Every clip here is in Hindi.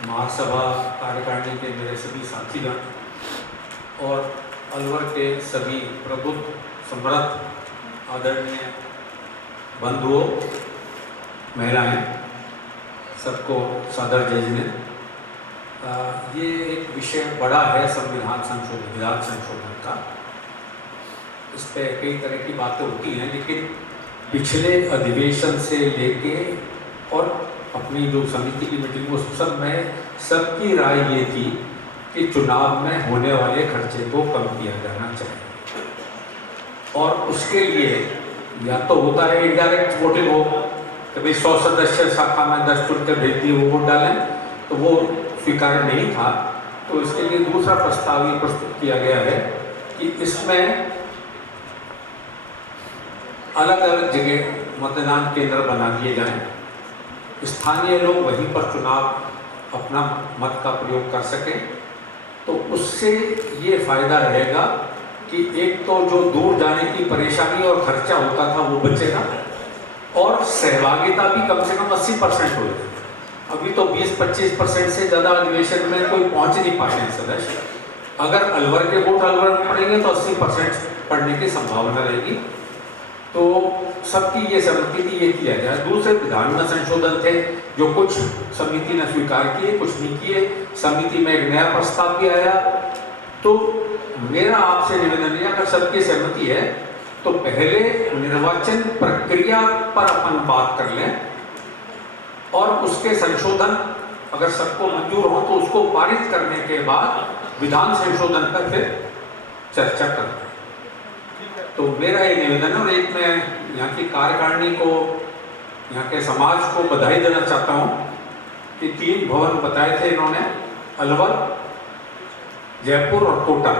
महासभा कार्यकारिणी के मेरे सभी साथीगण और अलवर के सभी प्रबुद्ध समृद्ध आदरणीय बंधुओं, महिलाएं, सबको सादर जय जिनेन्द्र। ये एक विषय बड़ा है विधान संशोधन का। इस पर कई तरह की बातें होती हैं, लेकिन पिछले अधिवेशन से लेके और अपनी जो समिति की मीटिंग उस सब में सबकी राय ये थी कि चुनाव में होने वाले खर्चे को कम किया जाना चाहिए। और उसके लिए या तो होता है इनडायरेक्ट वोटिंग हो कि भाई 100 सदस्य शाखा में 10 चुन के भेज दिए वो वोट डालें, तो वो स्वीकार्य नहीं था। तो इसके लिए दूसरा प्रस्ताव ये प्रस्तुत किया गया है कि इसमें अलग अलग जगह मतदान केंद्र बना दिए जाएं, स्थानीय लोग वहीं पर चुनाव अपना मत का प्रयोग कर सकें। तो उससे ये फायदा रहेगा कि एक तो जो दूर जाने की परेशानी और खर्चा होता था वो बचेगा और सहभागिता भी कम से कम 80% हो जाएगी। अभी तो 20-25% से ज़्यादा अधिवेशन में कोई पहुंच नहीं पाते हैं सदस्य। अगर अलवर के वोट अलवर में पड़ेंगे तो 80% पड़ने की संभावना रहेगी। तो सबकी ये सहमति थी ये किया जाए। दूसरे विधान में संशोधन थे जो कुछ समिति ने स्वीकार किए, कुछ नहीं किए। समिति में एक नया प्रस्ताव भी आया। तो मेरा आपसे निवेदन है, अगर सबकी सहमति है तो पहले निर्वाचन प्रक्रिया पर अपन बात कर लें और उसके संशोधन अगर सबको मंजूर हो तो उसको पारित करने के बाद विधान संशोधन पर फिर चर्चा करें। तो मेरा ये निवेदन है। और एक मैं यहाँ की कार्यकारिणी को, यहाँ के समाज को बधाई देना चाहता हूँ कि 3 भवन बताए थे इन्होंने, अलवर, जयपुर और कोटा।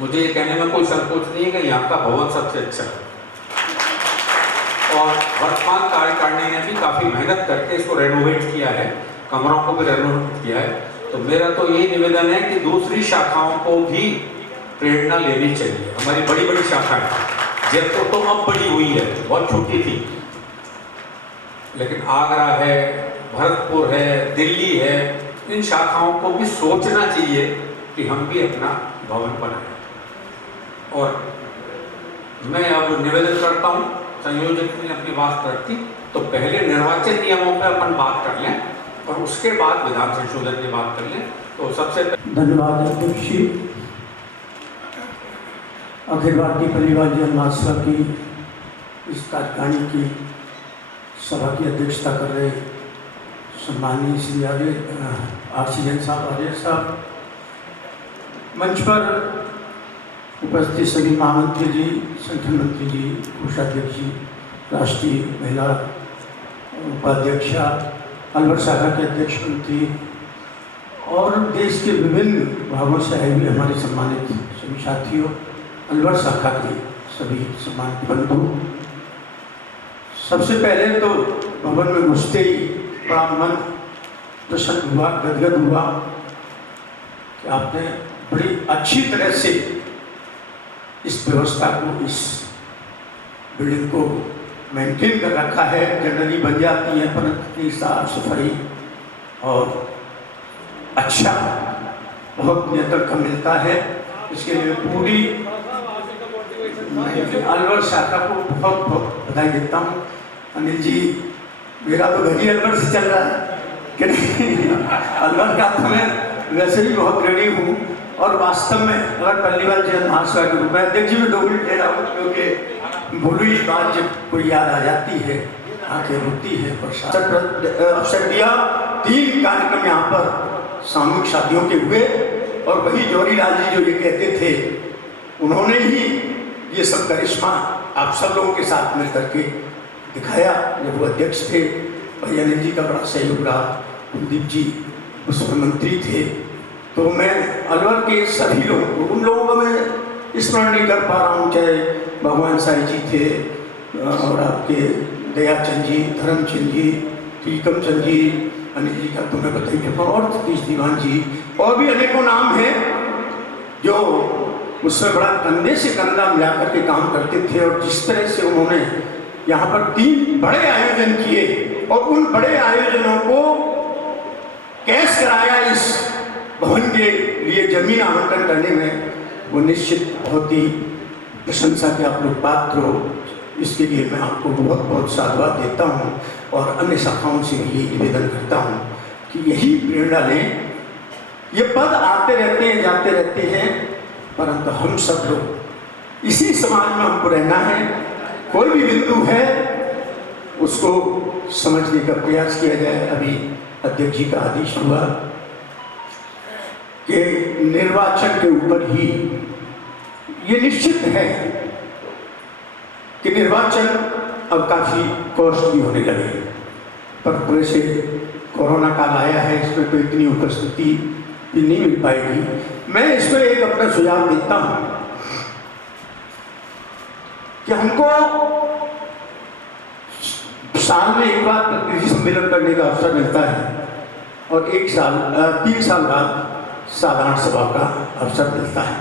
मुझे ये कहने में कोई संकोच नहीं है कि यहाँ का भवन सबसे अच्छा है। और वर्तमान कार्यकारिणी ने भी काफ़ी मेहनत करके इसको रेनोवेट किया है, कमरों को भी रेनोवेट किया है। तो मेरा तो यही निवेदन है कि दूसरी शाखाओं को भी प्रेरणा लेनी चाहिए। हमारी बड़ी बड़ी शाखाएं, जयपुर तो अब बड़ी हुई है, बहुत छोटी थी, लेकिन आगरा है, भरतपुर है, दिल्ली है, इन शाखाओं को भी सोचना चाहिए कि हम भी अपना भवन बनाएं। और मैं अब निवेदन करता हूं, संयोजक ने अपनी बात रखी तो पहले निर्वाचन नियमों पर अपन बात कर लें और उसके बाद विधान संशोधन की बात कर लें। तो सबसे धन्यवाद अध्यक्ष जी। अखिल भारतीय परिवार जन महासभा की इस कार्यकारिणी की सभा की अध्यक्षता कर रहे सम्माननीय श्री ऑक्सीजन साहब, आर्य साहब, मंच पर उपस्थित सभी महामंत्री जी, संगठन मंत्री जी, कोषाध्यक्ष जी, राष्ट्रीय महिला उपाध्यक्षा, अलवर शाखा के अध्यक्ष मंत्री और देश के विभिन्न भागों से आए हुए हमारे सम्मानित सभी साथियों, अलवर शाखा के सभी सम्मानित बंधु। सबसे पहले तो भवन में घुसते ही बड़ा मन प्रसन्न हुआ, गदगद हुआ कि आपने बड़ी अच्छी तरह से इस व्यवस्था को, इस बिल्डिंग को मेंटेन कर रखा है। जनरली बन जाती है परंतु साफ सफाई और अच्छा बहुत नियंत्रण का मिलता है। इसके लिए पूरी अलवर शाखा को बहुत बहुत बधाई देता हूँ। अनिल जी, मेरा तो घर ही अलवर से चल रहा है कि नहीं, अलवर का तो मैं वैसे भी बहुत ऋणी हूँ। और वास्तव में अगर पल्लीवाल जन महासभा के रूप में अध्यक्ष जी में 2 मिनट ले रहा हूँ, क्योंकि भूली बात जब कोई याद आ जाती है आंखें रोती है। अवसर दिया, 3 कार्यक्रम यहाँ पर सामूहिक शादियों के हुए और वही जौहरीलाल जी जो ये कहते थे, उन्होंने ही ये सब करिश्मा आप सब लोगों के साथ मिल करके दिखाया जब वो अध्यक्ष थे। भाई अनिल जी का बड़ा सहयोग रहा, कुलदीप जी उसमें मंत्री थे। तो मैं अलवर के सभी लोगों को, उन लोगों को मैं स्मरण नहीं कर पा रहा हूँ, चाहे भगवान साई जी थे और आपके दयाचंद जी, धर्मचंद जी, टीकम चंद जी, अनिल जी का तो मैं बता ही चुका, और सतीश दीवान जी और भी अनेकों नाम हैं जो उसमें बड़ा कंधे से कंधा मिला करके काम करते थे। और जिस तरह से उन्होंने यहाँ पर 3 बड़े आयोजन किए और उन बड़े आयोजनों को कैश कराया इस भवन के लिए जमीन आवंटन करने में, वो निश्चित बहुत ही प्रशंसा के आप लोग पात्र हो। इसके लिए मैं आपको बहुत बहुत साधुवाद देता हूँ और अन्य शाखाओं से भी यही निवेदन करता हूँ कि यही प्रेरणा लें। ये पद आते रहते हैं, जाते रहते हैं, परंतु हम सब लोग इसी समाज में हमको रहना है। कोई भी बिंदु है उसको समझने का प्रयास किया जाए। अभी अध्यक्ष जी का आदेश हुआ कि निर्वाचन के ऊपर ही ये निश्चित है कि निर्वाचन अब काफी कॉस्टली होने लगे, पर वैसे कोरोना काल आया है, इसमें तो इतनी उपस्थिति भी नहीं मिल पाएगी। मैं इसमें एक अपना सुझाव देता हूं कि हमको साल में एक बार प्रतिनिधि सम्मेलन करने का अवसर मिलता है और 3 साल बाद साधारण सभा का अवसर मिलता है।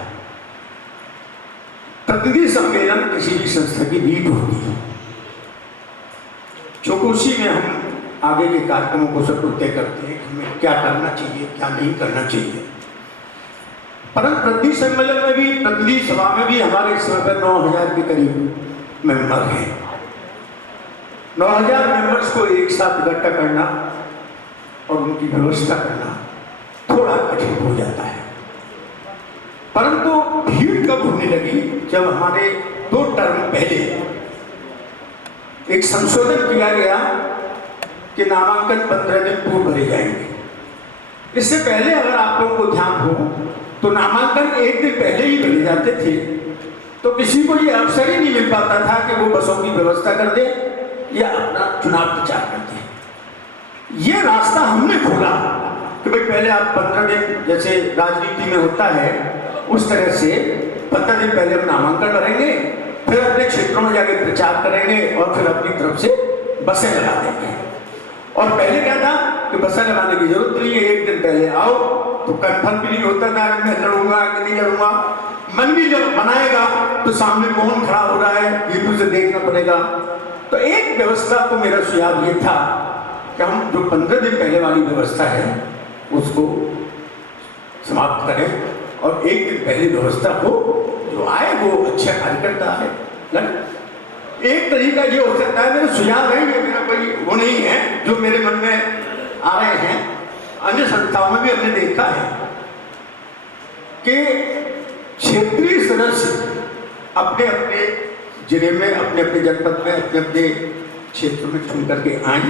प्रतिनिधि सम्मेलन किसी भी संस्था की नीड होती है, क्योंकि उसी में हम आगे के कार्यक्रमों को सब तय करते हैं, हमें क्या करना चाहिए, क्या नहीं करना चाहिए। परंतु प्रतिनिधि सम्मेलन में भी, प्रतिनिधि सभा में भी हमारे इस समय पर 9000 के करीब मेंबर हैं। 9000 मेंबर्स को एक साथ इकट्ठा करना और उनकी व्यवस्था करना थोड़ा कठिन हो जाता है। परंतु भीड़ कब होने लगी, जब हमारे 2 टर्म पहले एक संशोधन किया गया कि नामांकन 15 दिन पूर्व भरे जाएंगे। इससे पहले अगर आप लोगों को ध्यान हो तो नामांकन 1 दिन पहले ही भरे जाते थे, तो किसी को ये अवसर ही नहीं मिल पाता था कि वो बसों की व्यवस्था कर दे या अपना चुनाव प्रचार कर दे। ये रास्ता हमने खोला कि भाई पहले आप 15 दिन, जैसे राजनीति में होता है उस तरह से 15 दिन पहले हम नामांकन भरेंगे, फिर अपने क्षेत्रों में जाके प्रचार करेंगे और फिर अपनी तरफ से बसें लगा देंगे। और पहले क्या था कि बसें लगाने की जरूरत नहीं है, 1 दिन पहले आओ तो कंफर्म भी नहीं होता था कि मैं लड़ूंगा कि नहीं लड़ूंगा। मन भी जब बनाएगा तो सामने कौन खड़ा हो रहा है ये भी उसे देखना पड़ेगा। तो एक व्यवस्था को मेरा सुझाव ये था कि हम जो 15 दिन पहले वाली व्यवस्था है उसको समाप्त करें और 1 दिन पहले व्यवस्था को जो आए वो अच्छा कार्यकर्ता है। एक तरीका ये हो सकता है, मेरा सुझाव है, ये मेरा कोई वो नहीं है जो मेरे मन में आ रहे हैं, अन्य संस्थाओं में भी हमने देखा है कि क्षेत्रीय सदस्य अपने अपने जिले में, अपने अपने जनपद में, अपने अपने क्षेत्र में चुन करके आए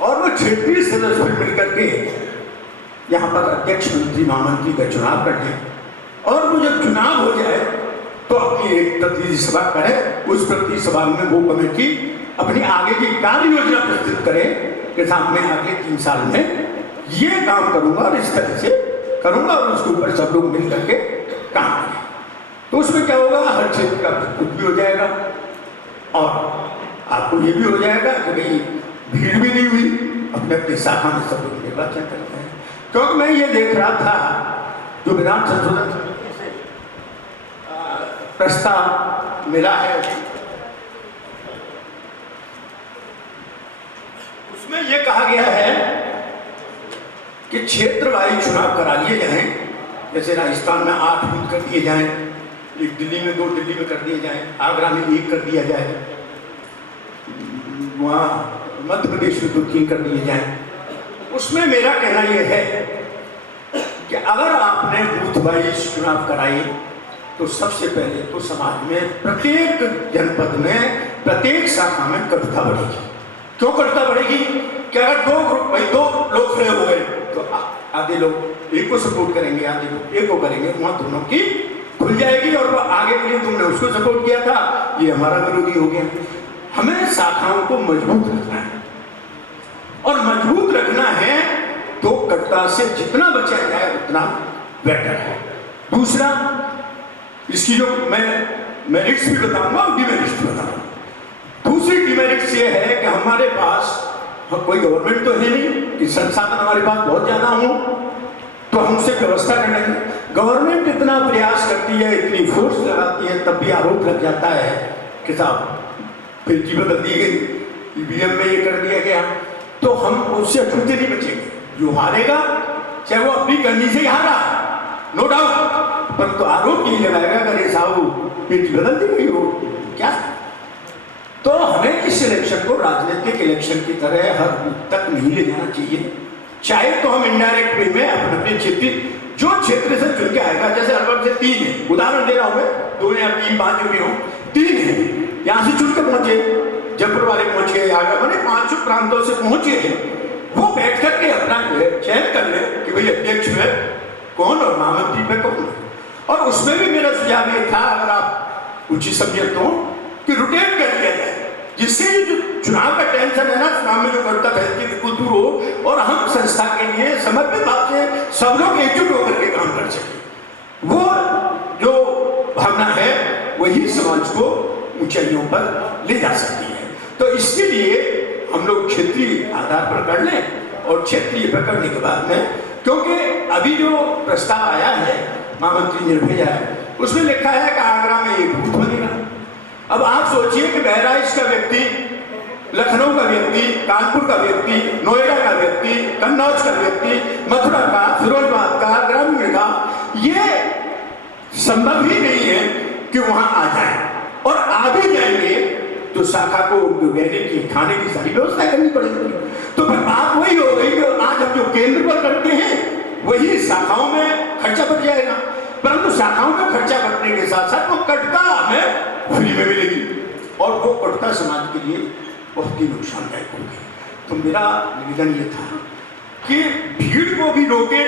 और वो क्षेत्रीय सदस्य मिल करके यहाँ पर अध्यक्ष, मंत्री, महामंत्री का चुनाव करने, और वो जब चुनाव हो जाए तो अपनी एक प्रतिनिधि सभा करे, उस प्रतिनिधि सभा में वो कमेटी अपनी आगे की कार्य योजना प्रस्तुत करे कि साहब मैं अगले 3 साल में ये काम करूंगा और इस तरह से करूंगा, और उसके ऊपर सब लोग मिल करके काम करें। तो उसमें क्या होगा, हर क्षेत्र का कुछ भी हो जाएगा और आपको ये भी हो जाएगा कि भाई भीड़ भी नहीं हुई, अपने अपने शाखा में सब लोग निर्वाचन करते हैं। क्योंकि मैं ये देख रहा था जो विधान संशोधन समिति से प्रस्ताव मिला है उसमें ये कहा गया है कि क्षेत्र वाइज चुनाव करा लिए जाएं। जैसे राजस्थान में 8 बूथ कर दिए जाएं, एक दिल्ली में, 2 दिल्ली में कर दिए जाएं, आगरा में 1 कर दिया जाए, वहाँ मध्य प्रदेश में 2-3 कर दिए जाएं। उसमें मेरा कहना यह है कि अगर आपने बूथ वाइज चुनाव कराए तो सबसे पहले तो समाज में प्रत्येक जनपद में, प्रत्येक शाखा में कटुता बढ़ेगी। क्यों कटुता बढ़ेगी कि अगर 2 लोग खड़े हो गए तो आधे लोग एक को सपोर्ट करेंगे, आधे लोग एक को करेंगे, वहां दोनों की खुल जाएगी और वो आगे के लिए तुमने उसको सपोर्ट किया था, ये हमारा विरोधी हो गया। हमें शाखाओं को मजबूत रखना है और मजबूत रखना है तो कटुता से जितना बचा जाए उतना बेटर है। दूसरा, इसकी जो मैं मेरिट्स भी बताऊंगा और डिमेरिट्स भी बताऊंगा। दूसरी डिमेरिट्स ये है कि हमारे पास कोई गवर्नमेंट तो है नहीं कि संसाधन हमारे पास बहुत ज्यादा हो तो हम उसे व्यवस्था कर लेंगे। गवर्नमेंट इतना प्रयास करती है, इतनी फोर्स लगाती है, तब भी आरोप लग जाता है कि साहब पर्ची बदल दी गई, ईवीएम में ये कर दिया गया, तो हम उससे छूते नहीं बचेंगे। जो हारेगा चाहे वो अपनी करनी से ही हारा, नो डाउट, परंतु आरोप नहीं लगाएगा अरे साहब पेटी बदल दी गई हो क्या। तो हमें इस इलेक्शन को राजनीतिक इलेक्शन की तरह हर बूथ तक नहीं ले जाना चाहिए। चाहे तो हम इनडायरेक्ट वे में अपने क्षेत्र, जो क्षेत्र से चुन के आएगा, जैसे अलवर से 3 है, उदाहरण दे रहा हूं मैं, 2 या 3 5 जो भी हो, 3 है, यहां से चुन के पहुंचे, जयपुर वाले पहुंच गए, आगरा मैंने 5 प्रांतों से पहुंचे हैं, वो बैठ करके अपना चयन कर ले कि भाई अध्यक्ष में कौन और महामंत्री में कौन। और उसमें भी मेरा सुझाव ये था, अगर आप उचित समझे तो, कि रोटेट कर दिया जाए, जिससे ये जो चुनाव का टेंशन है ना, चुनाव में जो कर्तव्य है बिल्कुल दूर हो और हम संस्था के लिए समर्पित भाव से सब लोग एकजुट होकर के काम कर सके। वो जो भावना है वही समाज को ऊंचाइयों पर ले जा सकती है। तो इसके लिए हम लोग क्षेत्रीय आधार पर कर लें, और क्षेत्रीय पर करने के बाद में, क्योंकि अभी जो प्रस्ताव आया है महामंत्री ने भेजा है, उसमें लिखा है कि आगरा में एक बूथ बनेगा। अब आप सोचिए कि बहराइच का व्यक्ति, लखनऊ का व्यक्ति, कानपुर का व्यक्ति, नोएडा का व्यक्ति, कन्नौज का व्यक्ति, मथुरा का, फिरोजबाद का, ग्रामीण का, ये संभव ही नहीं है कि वहां आ जाए, और आ भी जाएंगे तो शाखा को रहने की, खाने की सारी व्यवस्था करनी पड़ेगी। तो फिर बात वही हो गई कि आज हम जो केंद्र पर करते हैं वही शाखाओं में खर्चा बढ़ जाएगा, परंतु शाखाओं में खर्चा बढ़ने के साथ साथ वो कटता हमें फ्री में मिलेगी, और वो कटता समाज के लिए बहुत ही नुकसानदायक होगी। तो मेरा निवेदन ये था कि भीड़ को भी रोके।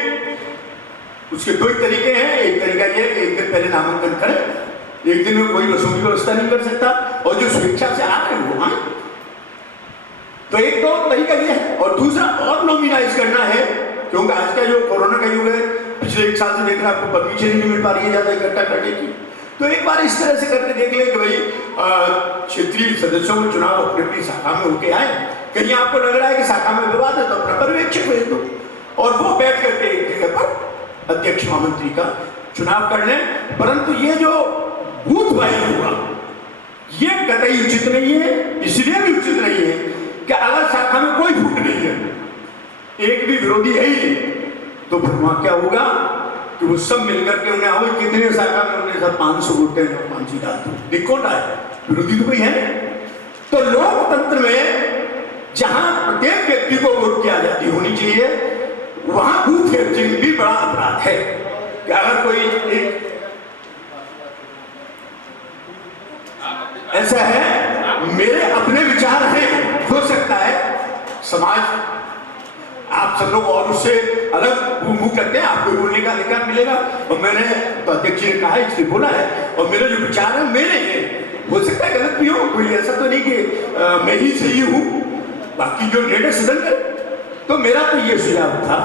उसके 2 तरीके हैं, एक तरीका ये कि एक दिन पहले नामांकन करें, एक दिन में कोई वसूली की व्यवस्था नहीं कर सकता, और जो स्वेच्छा से आ रहे हैं वो आए। तो एक तो तरीका ये है, और दूसरा और नॉमिनाइज करना है, क्योंकि आज का जो कोरोना का युग है, पिछले 1 साल से देख रहे हैं आपको परमिशन ही नहीं मिल पा रही है ज्यादा इकट्ठा करने की। तो एक बार इस तरह से करके देख लें कि भाई क्षेत्रीय सदस्यों को चुनाव अपनी अपनी शाखा में होके आए, कहीं आपको लग रहा है कि शाखा में विवाद है तो अपना पर्यवेक्षक भेज दो, और वो बैठ करके एक जगह पर अध्यक्ष महामंत्री का चुनाव कर लें। परंतु ये जो बूथ वाइज हुआ ये कतई उचित नहीं है, इसलिए भी उचित नहीं है कि अगर शाखा में कोई फूट नहीं है, एक भी विरोधी है ही नहीं, तो फिर वहां क्या होगा कि वो सब मिलकर के उन्हें आओ कितने शाखा में उन्हें सब 500 वोटें 500 डाल दो, दिक्कत आए, विरोधी तो कोई है नहीं। तो लोकतंत्र में जहां प्रत्येक व्यक्ति को वोट की आजादी होनी चाहिए, वहां बूथ कैप्चरिंग भी बड़ा अपराध है कि अगर कोई एक ऐसा है, मेरे अपने विचार हैं, हो सकता है समाज आप सब लोग और उससे अलग मुंह करते हैं, आपको बोलने का अधिकार मिलेगा, और मैंने तो अध्यक्ष जी ने कहा इसलिए बोला है, और मेरे जो विचार है मेरे हैं, हो सकता है गलत भी हो, कोई ऐसा तो नहीं कि मैं ही सही हूं, बाकी जो निर्णय सदन करे। तो मेरा तो ये सुझाव था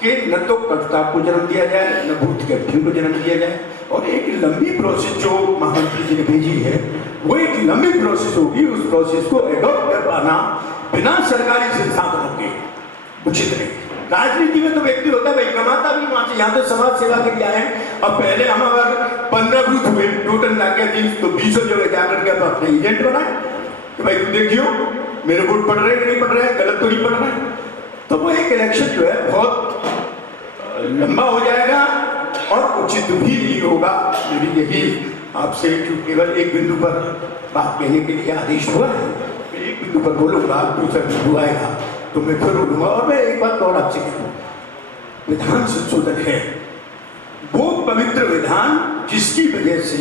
कि न तो कटुता को जन्म दिया जाए, न बूथ कैप्चरिंग को जन्म दिया जाए, और एक लंबी प्रोसेस जो महामंत्री जी ने भेजी है वो एक लंबी प्रोसेस होगी, उस प्रोसेस को एडॉप्ट कर पाना बिना सरकारी संसाधनों के उचित नहीं। राजनीति में तो व्यक्ति होता है भाई, कमाता भी वहां से, यहाँ तो समाज सेवा के लिए आए। अब पहले हम अगर 15 बूथ हुए टोटल लाके 30 तो 20 जगह जाकर के अपने एजेंट बनाए कि भाई तुम देखियो मेरे वोट पड़ रहे हैं कि नहीं पड़ रहे हैं, गलत तो नहीं पड़ रहे हैं। तो वो एक इलेक्शन जो है बहुत लंबा हो जाएगा और उचित भी नहीं होगा। मेरी यही आपसे केवल एक बिंदु पर बात कहने के लिए आदेश हुआ है, एक बिंदु पर बोलूंगा, दूसरा बिंदु आएगा तो मैं फिर बोलूंगा। और मैं एक बात और आपसे कहूँ, विधान संशोधन है वो पवित्र विधान जिसकी वजह से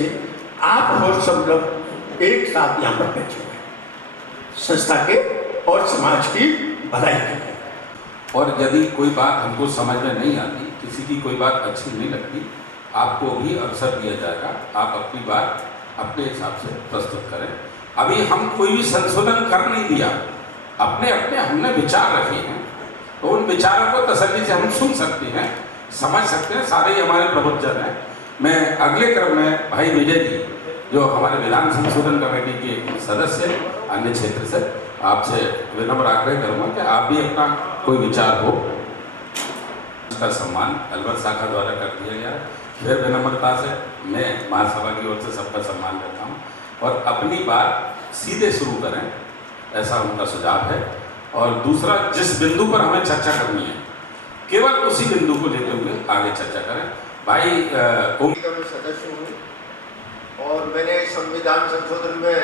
आप और सब लोग एक साथ यहाँ पर बैठे हुए, संस्था के और समाज की भलाई के लिए। और यदि कोई बात हमको समझ में नहीं आती, किसी की कोई बात अच्छी नहीं लगती, आपको भी अवसर दिया जाएगा, आप अपनी बात अपने हिसाब से प्रस्तुत करें। अभी हम कोई भी संशोधन कर नहीं दिया, अपने अपने हमने विचार रखे हैं, तो उन विचारों को तसल्ली से हम सुन सकते हैं, समझ सकते हैं, सारे ही हमारे प्रवचन हैं। मैं अगले क्रम में भाई विजय जी जो हमारे विधान संशोधन कमेटी के सदस्य अन्य क्षेत्र से, आपसे विनम्र आग्रह करूँगा कि आप भी अपना कोई विचार हो, उसका सम्मान अलवर शाखा द्वारा कर दिया गया। फिर विनम्रता से मैं महासभा की ओर से सबका सम्मान करता हूँ और अपनी बात सीधे शुरू करें, ऐसा उनका सुझाव है। और दूसरा, जिस बिंदु पर हमें चर्चा करनी है केवल उसी बिंदु को लेते हुए आगे चर्चा करें। भाई का मैं सदस्य हूँ और मैंने संविधान संशोधन में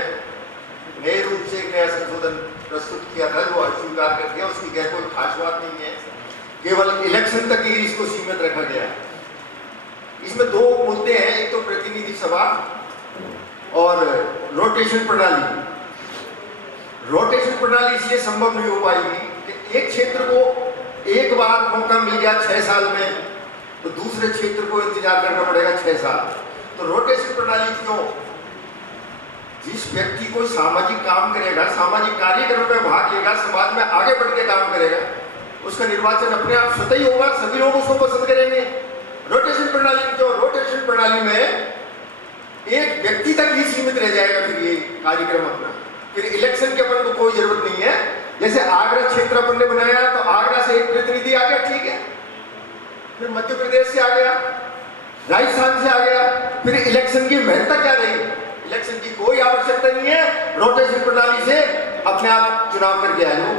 नए रूप से एक नया संशोधन प्रस्तुत किया था जो अस्वीकार कर दिया। उसकी क्या कोई खास बात नहीं है, केवल इलेक्शन तक ही इसको सीमित रखा गया। इसमें दो मुद्दे हैं, एक तो प्रतिनिधि सभा और रोटेशन प्रणाली। रोटेशन प्रणाली इसलिए संभव नहीं हो पाएगी कि एक क्षेत्र को एक बार मौका मिल गया 6 साल में, तो दूसरे क्षेत्र को इंतजार करना पड़ेगा 6 साल। तो रोटेशन प्रणाली क्यों? जिस व्यक्ति को सामाजिक काम करेगा, सामाजिक कार्यक्रम में भाग लेगा, समाज में आगे बढ़ के काम करेगा, उसका निर्वाचन अपने आप स्वतः ही होगा, सभी लोग उसको पसंद करेंगे। रोटेशन प्रणाली क्यों? रोटेशन प्रणाली में एक व्यक्ति तक ही सीमित रह जाएगा फिर ये कार्यक्रम अपना, फिर इलेक्शन के अपन को कोई जरूरत नहीं है। जैसे आगरा क्षेत्र अपन ने बनाया तो आगरा से एक प्रतिनिधि आ गया, ठीक है, फिर मध्य प्रदेश से आ गया, राजस्थान से आ गया, फिर इलेक्शन की महत्ता क्या रही? इलेक्शन की कोई आवश्यकता नहीं है, रोटेशन प्रणाली से अपने आप चुनाव करके आ जाओ।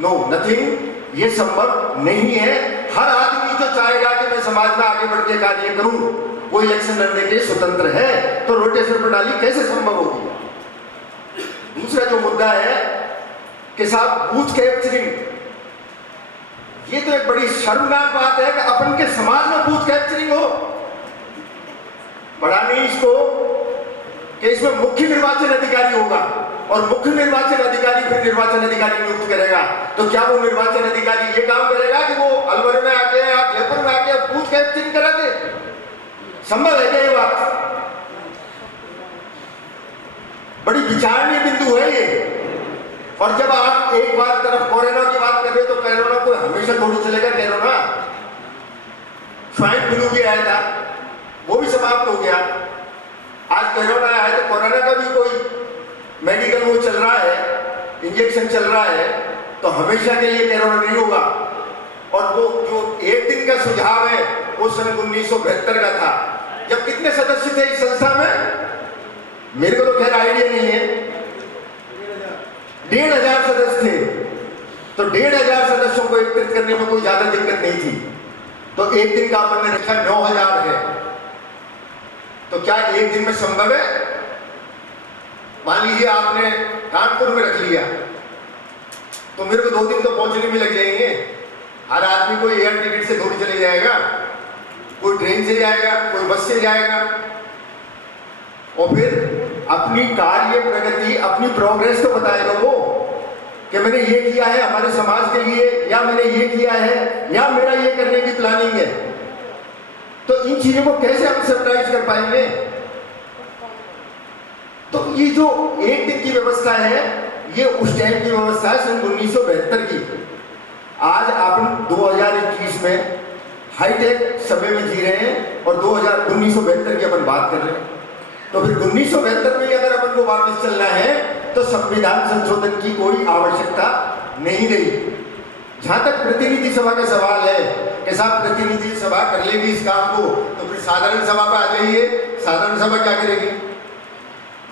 नो नथिंग, ये संभव नहीं है। हर आदमी जो चाहेगा कि मैं समाज में आगे बढ़ के कार्य करूं, वो इलेक्शन लड़ने के स्वतंत्र है, तो रोटेशन प्रणाली कैसे संभव होगी? दूसरा जो मुद्दा है कि साहब बूथ कैप्चरिंग, ये तो एक बड़ी शर्मनाक बात है कि अपन के समाज में बूथ कैप्चरिंग हो। बड़ा नहीं इसको कि इसमें मुख्य निर्वाचन अधिकारी होगा और मुख्य निर्वाचन अधिकारी फिर निर्वाचन अधिकारी नियुक्त करेगा। तो क्या वो निर्वाचन अधिकारी ये काम करेगा कि वो अलवर में आके या जयपुर में आके बूथ कैप्चरिंग करा दे? संभव है क्या ये बात? बड़ी विचारणीय बिंदु है ये। और जब आप एक बार तरफ कोरोना की बात कर रहे हो तो कोरोना को हमेशा थोड़ी चलेगा। कोरोना स्वाइन फ्लू भी आया था, वो भी समाप्त हो गया। आज कोरोना आया है तो कोरोना का भी कोई मेडिकल वो चल रहा है, इंजेक्शन चल रहा है, तो हमेशा के लिए कोरोना नहीं होगा। और वो जो एक दिन का सुझाव है वो सन 1972 का था, जब कितने सदस्य थे इस संस्था में? मेरे को तो खैर आइडिया नहीं है, 1500 सदस्य थे। तो 1500 सदस्यों को एकत्रित करने में कोई ज्यादा दिक्कत नहीं थी। तो एक दिन का अपन ने रखा 9000 है, तो क्या एक दिन में संभव है? मान लीजिए आपने कानपुर में रख लिया, तो मेरे को 2 दिन तो पहुंचने में लग जाएंगे। हर आदमी को एयर टिकट से थोड़ी चले जाएगा, कोई ट्रेन से जाएगा, कोई बस से जाएगा, और फिर अपनी कार्य प्रगति, अपनी प्रोग्रेस तो बताएगा वो कि मैंने ये किया है हमारे समाज के लिए, या मैंने ये किया है, या मेरा ये करने की प्लानिंग है। तो इन चीजों को कैसे हम सरप्राइज कर पाएंगे? तो ये जो एक दिन की व्यवस्था है, ये उस टाइम की व्यवस्था है सन 1972 की। आज अपन 2021 में हाईटेक समय में जी रहे हैं और 1972 की अपन बात कर रहे हैं। तो फिर 1972 में अगर अपन को वापस चलना है तो संविधान संशोधन की कोई आवश्यकता नहीं रही। जहां तक प्रतिनिधि सभा का सवाल है कि साहब प्रतिनिधि सभा कर लेगी इस काम को, तो फिर साधारण सभा पे आ जाइए। साधारण सभा क्या करेगी?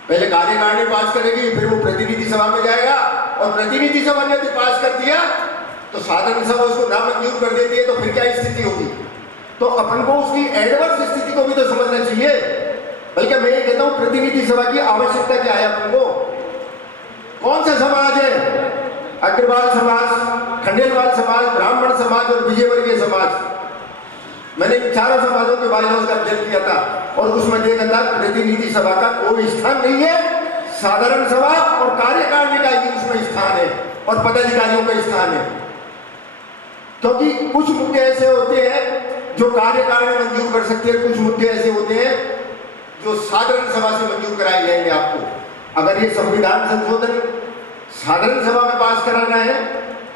पहले कार्यकारिणी पास करेगी, फिर वो प्रतिनिधि सभा में जाएगा, और प्रतिनिधि सभा ने यदि पास कर दिया तो साधारण सभा उसको नामंजूर कर देती है, तो फिर क्या स्थिति होगी? तो अपन को उसकी एडवर्स स्थिति को भी तो समझना चाहिए। बल्कि मैं ये कहता हूं प्रतिनिधि सभा की आवश्यकता क्या है अपन को? कौन सा समाज है? अग्रवाल समाज, खंडेलवाल समाज, ब्राह्मण समाज और विजयवर्गीय समाज। मैंने इन चारों समाजों के बाईलॉज का अध्ययन किया था और उसमें देखा था प्रतिनिधि सभा का कोई स्थान नहीं है। साधारण सभा और कार्यकारिणी का ही उसमें स्थान है और पदाधिकारियों का स्थान है। क्योंकि कुछ मुद्दे ऐसे होते हैं जो कार्यकारिणी मंजूर कर सकते हैं, कुछ मुद्दे ऐसे होते हैं जो साधारण सभा से मंजूर कराए जाएंगे आपको। अगर ये संविधान संशोधन साधारण सभा में पास कराना है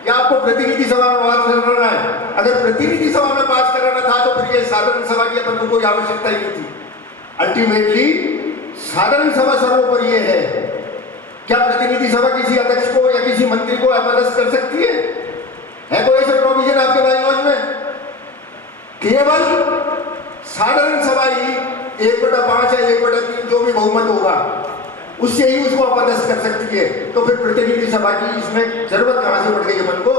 या आपको प्रतिनिधि सभा में पास कराना है, अगर प्रतिनिधि सभा में पास कराना था तो फिर ये साधारण सभा की अपन को कोई आवश्यकता ही नहीं थी। अल्टीमेटली साधारण सभा सर्वोपरि ये है। क्या प्रतिनिधि सभा किसी अध्यक्ष को या किसी मंत्री को अपदस्थ कर सकती है? कोई ऐसा प्रोविजन आपके बाईलॉज में? केवल साधारण सभा ही 1/5 या 1/3 जो भी बहुमत होगा उससे ही उसको अपदस्थ कर सकती है। तो फिर प्रतिनिधि सभा की इसमें जरूरत कहां से पड़ गई अपन को?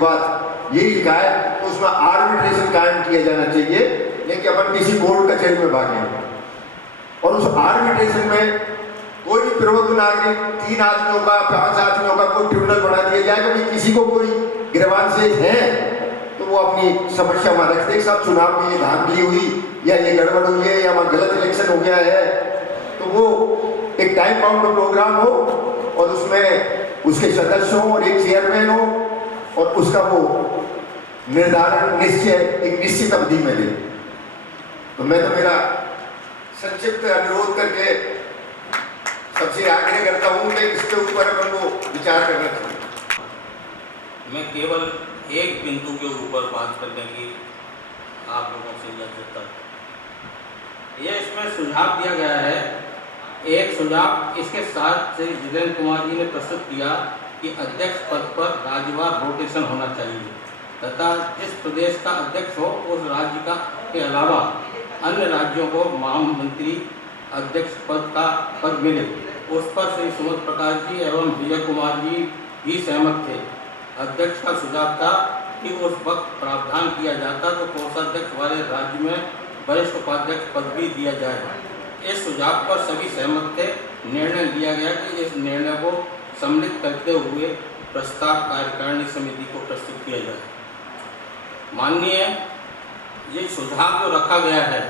बात यही लिखा है, तो उसमें आर्बिट्रेशन कायम किया जाना चाहिए, लेकिन अपन किसी कोर्ट कचहरी में भागे और उस आर्बिट्रेशन में कोई भी प्रबुद्ध नागरिक 3 आदमियों का 5 आदमियों का कोई ट्रिब्यूनल बना दिया जाए कि किसी को कोई गिरवांशेष है तो वो अपनी समस्या वहाँ रख दे, साहब चुनाव में ये धांधली हुई या ये गड़बड़ हुई है या वहाँ गलत इलेक्शन हो गया है, तो वो एक टाइम बाउंड प्रोग्राम हो और उसमें उसके सदस्य हों और एक चेयरमैन हो और उसका वो निर्धारण एक निश्चित अवधि में दे। तो मैं तो मेरा संक्षिप्त अनुरोध करके सबसे आग्रह करता हूँ कि इसके ऊपर अपन को विचार करना चाहिए। मैं केवल एक बिंदु के ऊपर बात करने की आप लोगों से इजाजत है। यह इसमें सुझाव दिया गया है, एक सुझाव इसके साथ श्री जितेंद्र कुमार जी ने प्रस्तुत किया कि अध्यक्ष पद पर राज्यवार रोटेशन होना चाहिए तथा जिस प्रदेश का अध्यक्ष हो उस राज्य का के अलावा अन्य राज्यों को महामंत्री अध्यक्ष पद मिले। उस पर श्री सुमत प्रकाश जी एवं विजय कुमार जी भी सहमत थे। अध्यक्ष का सुझाव था कि उस वक्त प्रावधान किया जाता तो कोषाध्यक्ष वाले राज्य में वरिष्ठ उपाध्यक्ष पद भी दिया जाए। इस सुझाव पर सभी सहमत थे। निर्णय लिया गया कि इस निर्णय को सम्मिलित करते हुए प्रस्ताव कार्यकारिणी समिति को प्रस्तुत किया जाए। माननीय ये सुझाव जो रखा गया है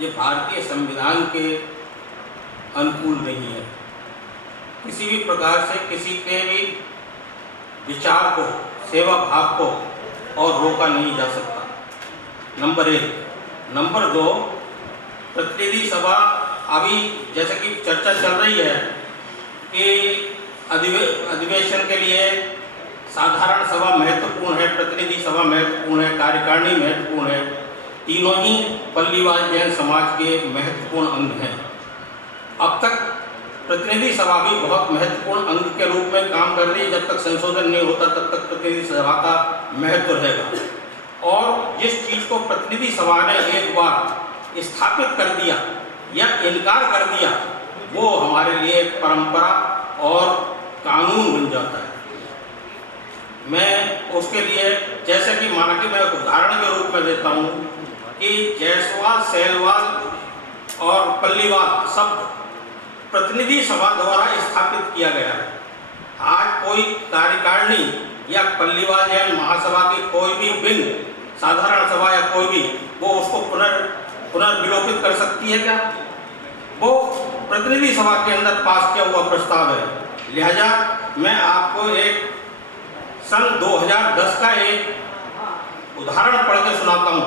ये भारतीय संविधान के अनुकूल नहीं है। किसी भी प्रकार से किसी के भी विचार को, सेवा भाव को और रोका नहीं जा सकता, नंबर 1। नंबर 2, प्रतिनिधि सभा अभी जैसे कि चर्चा चल रही है कि अधिवेशन के लिए साधारण सभा महत्वपूर्ण है, प्रतिनिधि सभा महत्वपूर्ण है, कार्यकारिणी महत्वपूर्ण है। तीनों ही पल्लीवाल जैन समाज के महत्वपूर्ण अंग हैं। अब तक प्रतिनिधि सभा भी बहुत महत्वपूर्ण अंग के रूप में काम कर रही है। जब तक संशोधन नहीं होता तब तक प्रतिनिधि सभा का महत्व रहेगा। और जिस चीज़ को प्रतिनिधि सभा ने एक बार स्थापित कर दिया या इनकार कर दिया वो हमारे लिए परंपरा और कानून बन जाता है। मैं उसके लिए जैसे कि माना कि मैं उदाहरण के रूप में देता हूँ कि जायसवाल, सैलवाल और पल्लीवाल शब्द प्रतिनिधि सभा द्वारा स्थापित किया गया है। आज कोई कार्यकारिणी या पल्लीवाल जैन महासभा की कोई भी बिल, साधारण सभा या कोई भी, वो उसको पुनर्विलोपित कर सकती है क्या? वो प्रतिनिधि सभा के अंदर पास किया हुआ प्रस्ताव है। लिहाजा मैं आपको एक सन 2010 का एक उदाहरण पढ़ के सुनाता हूँ।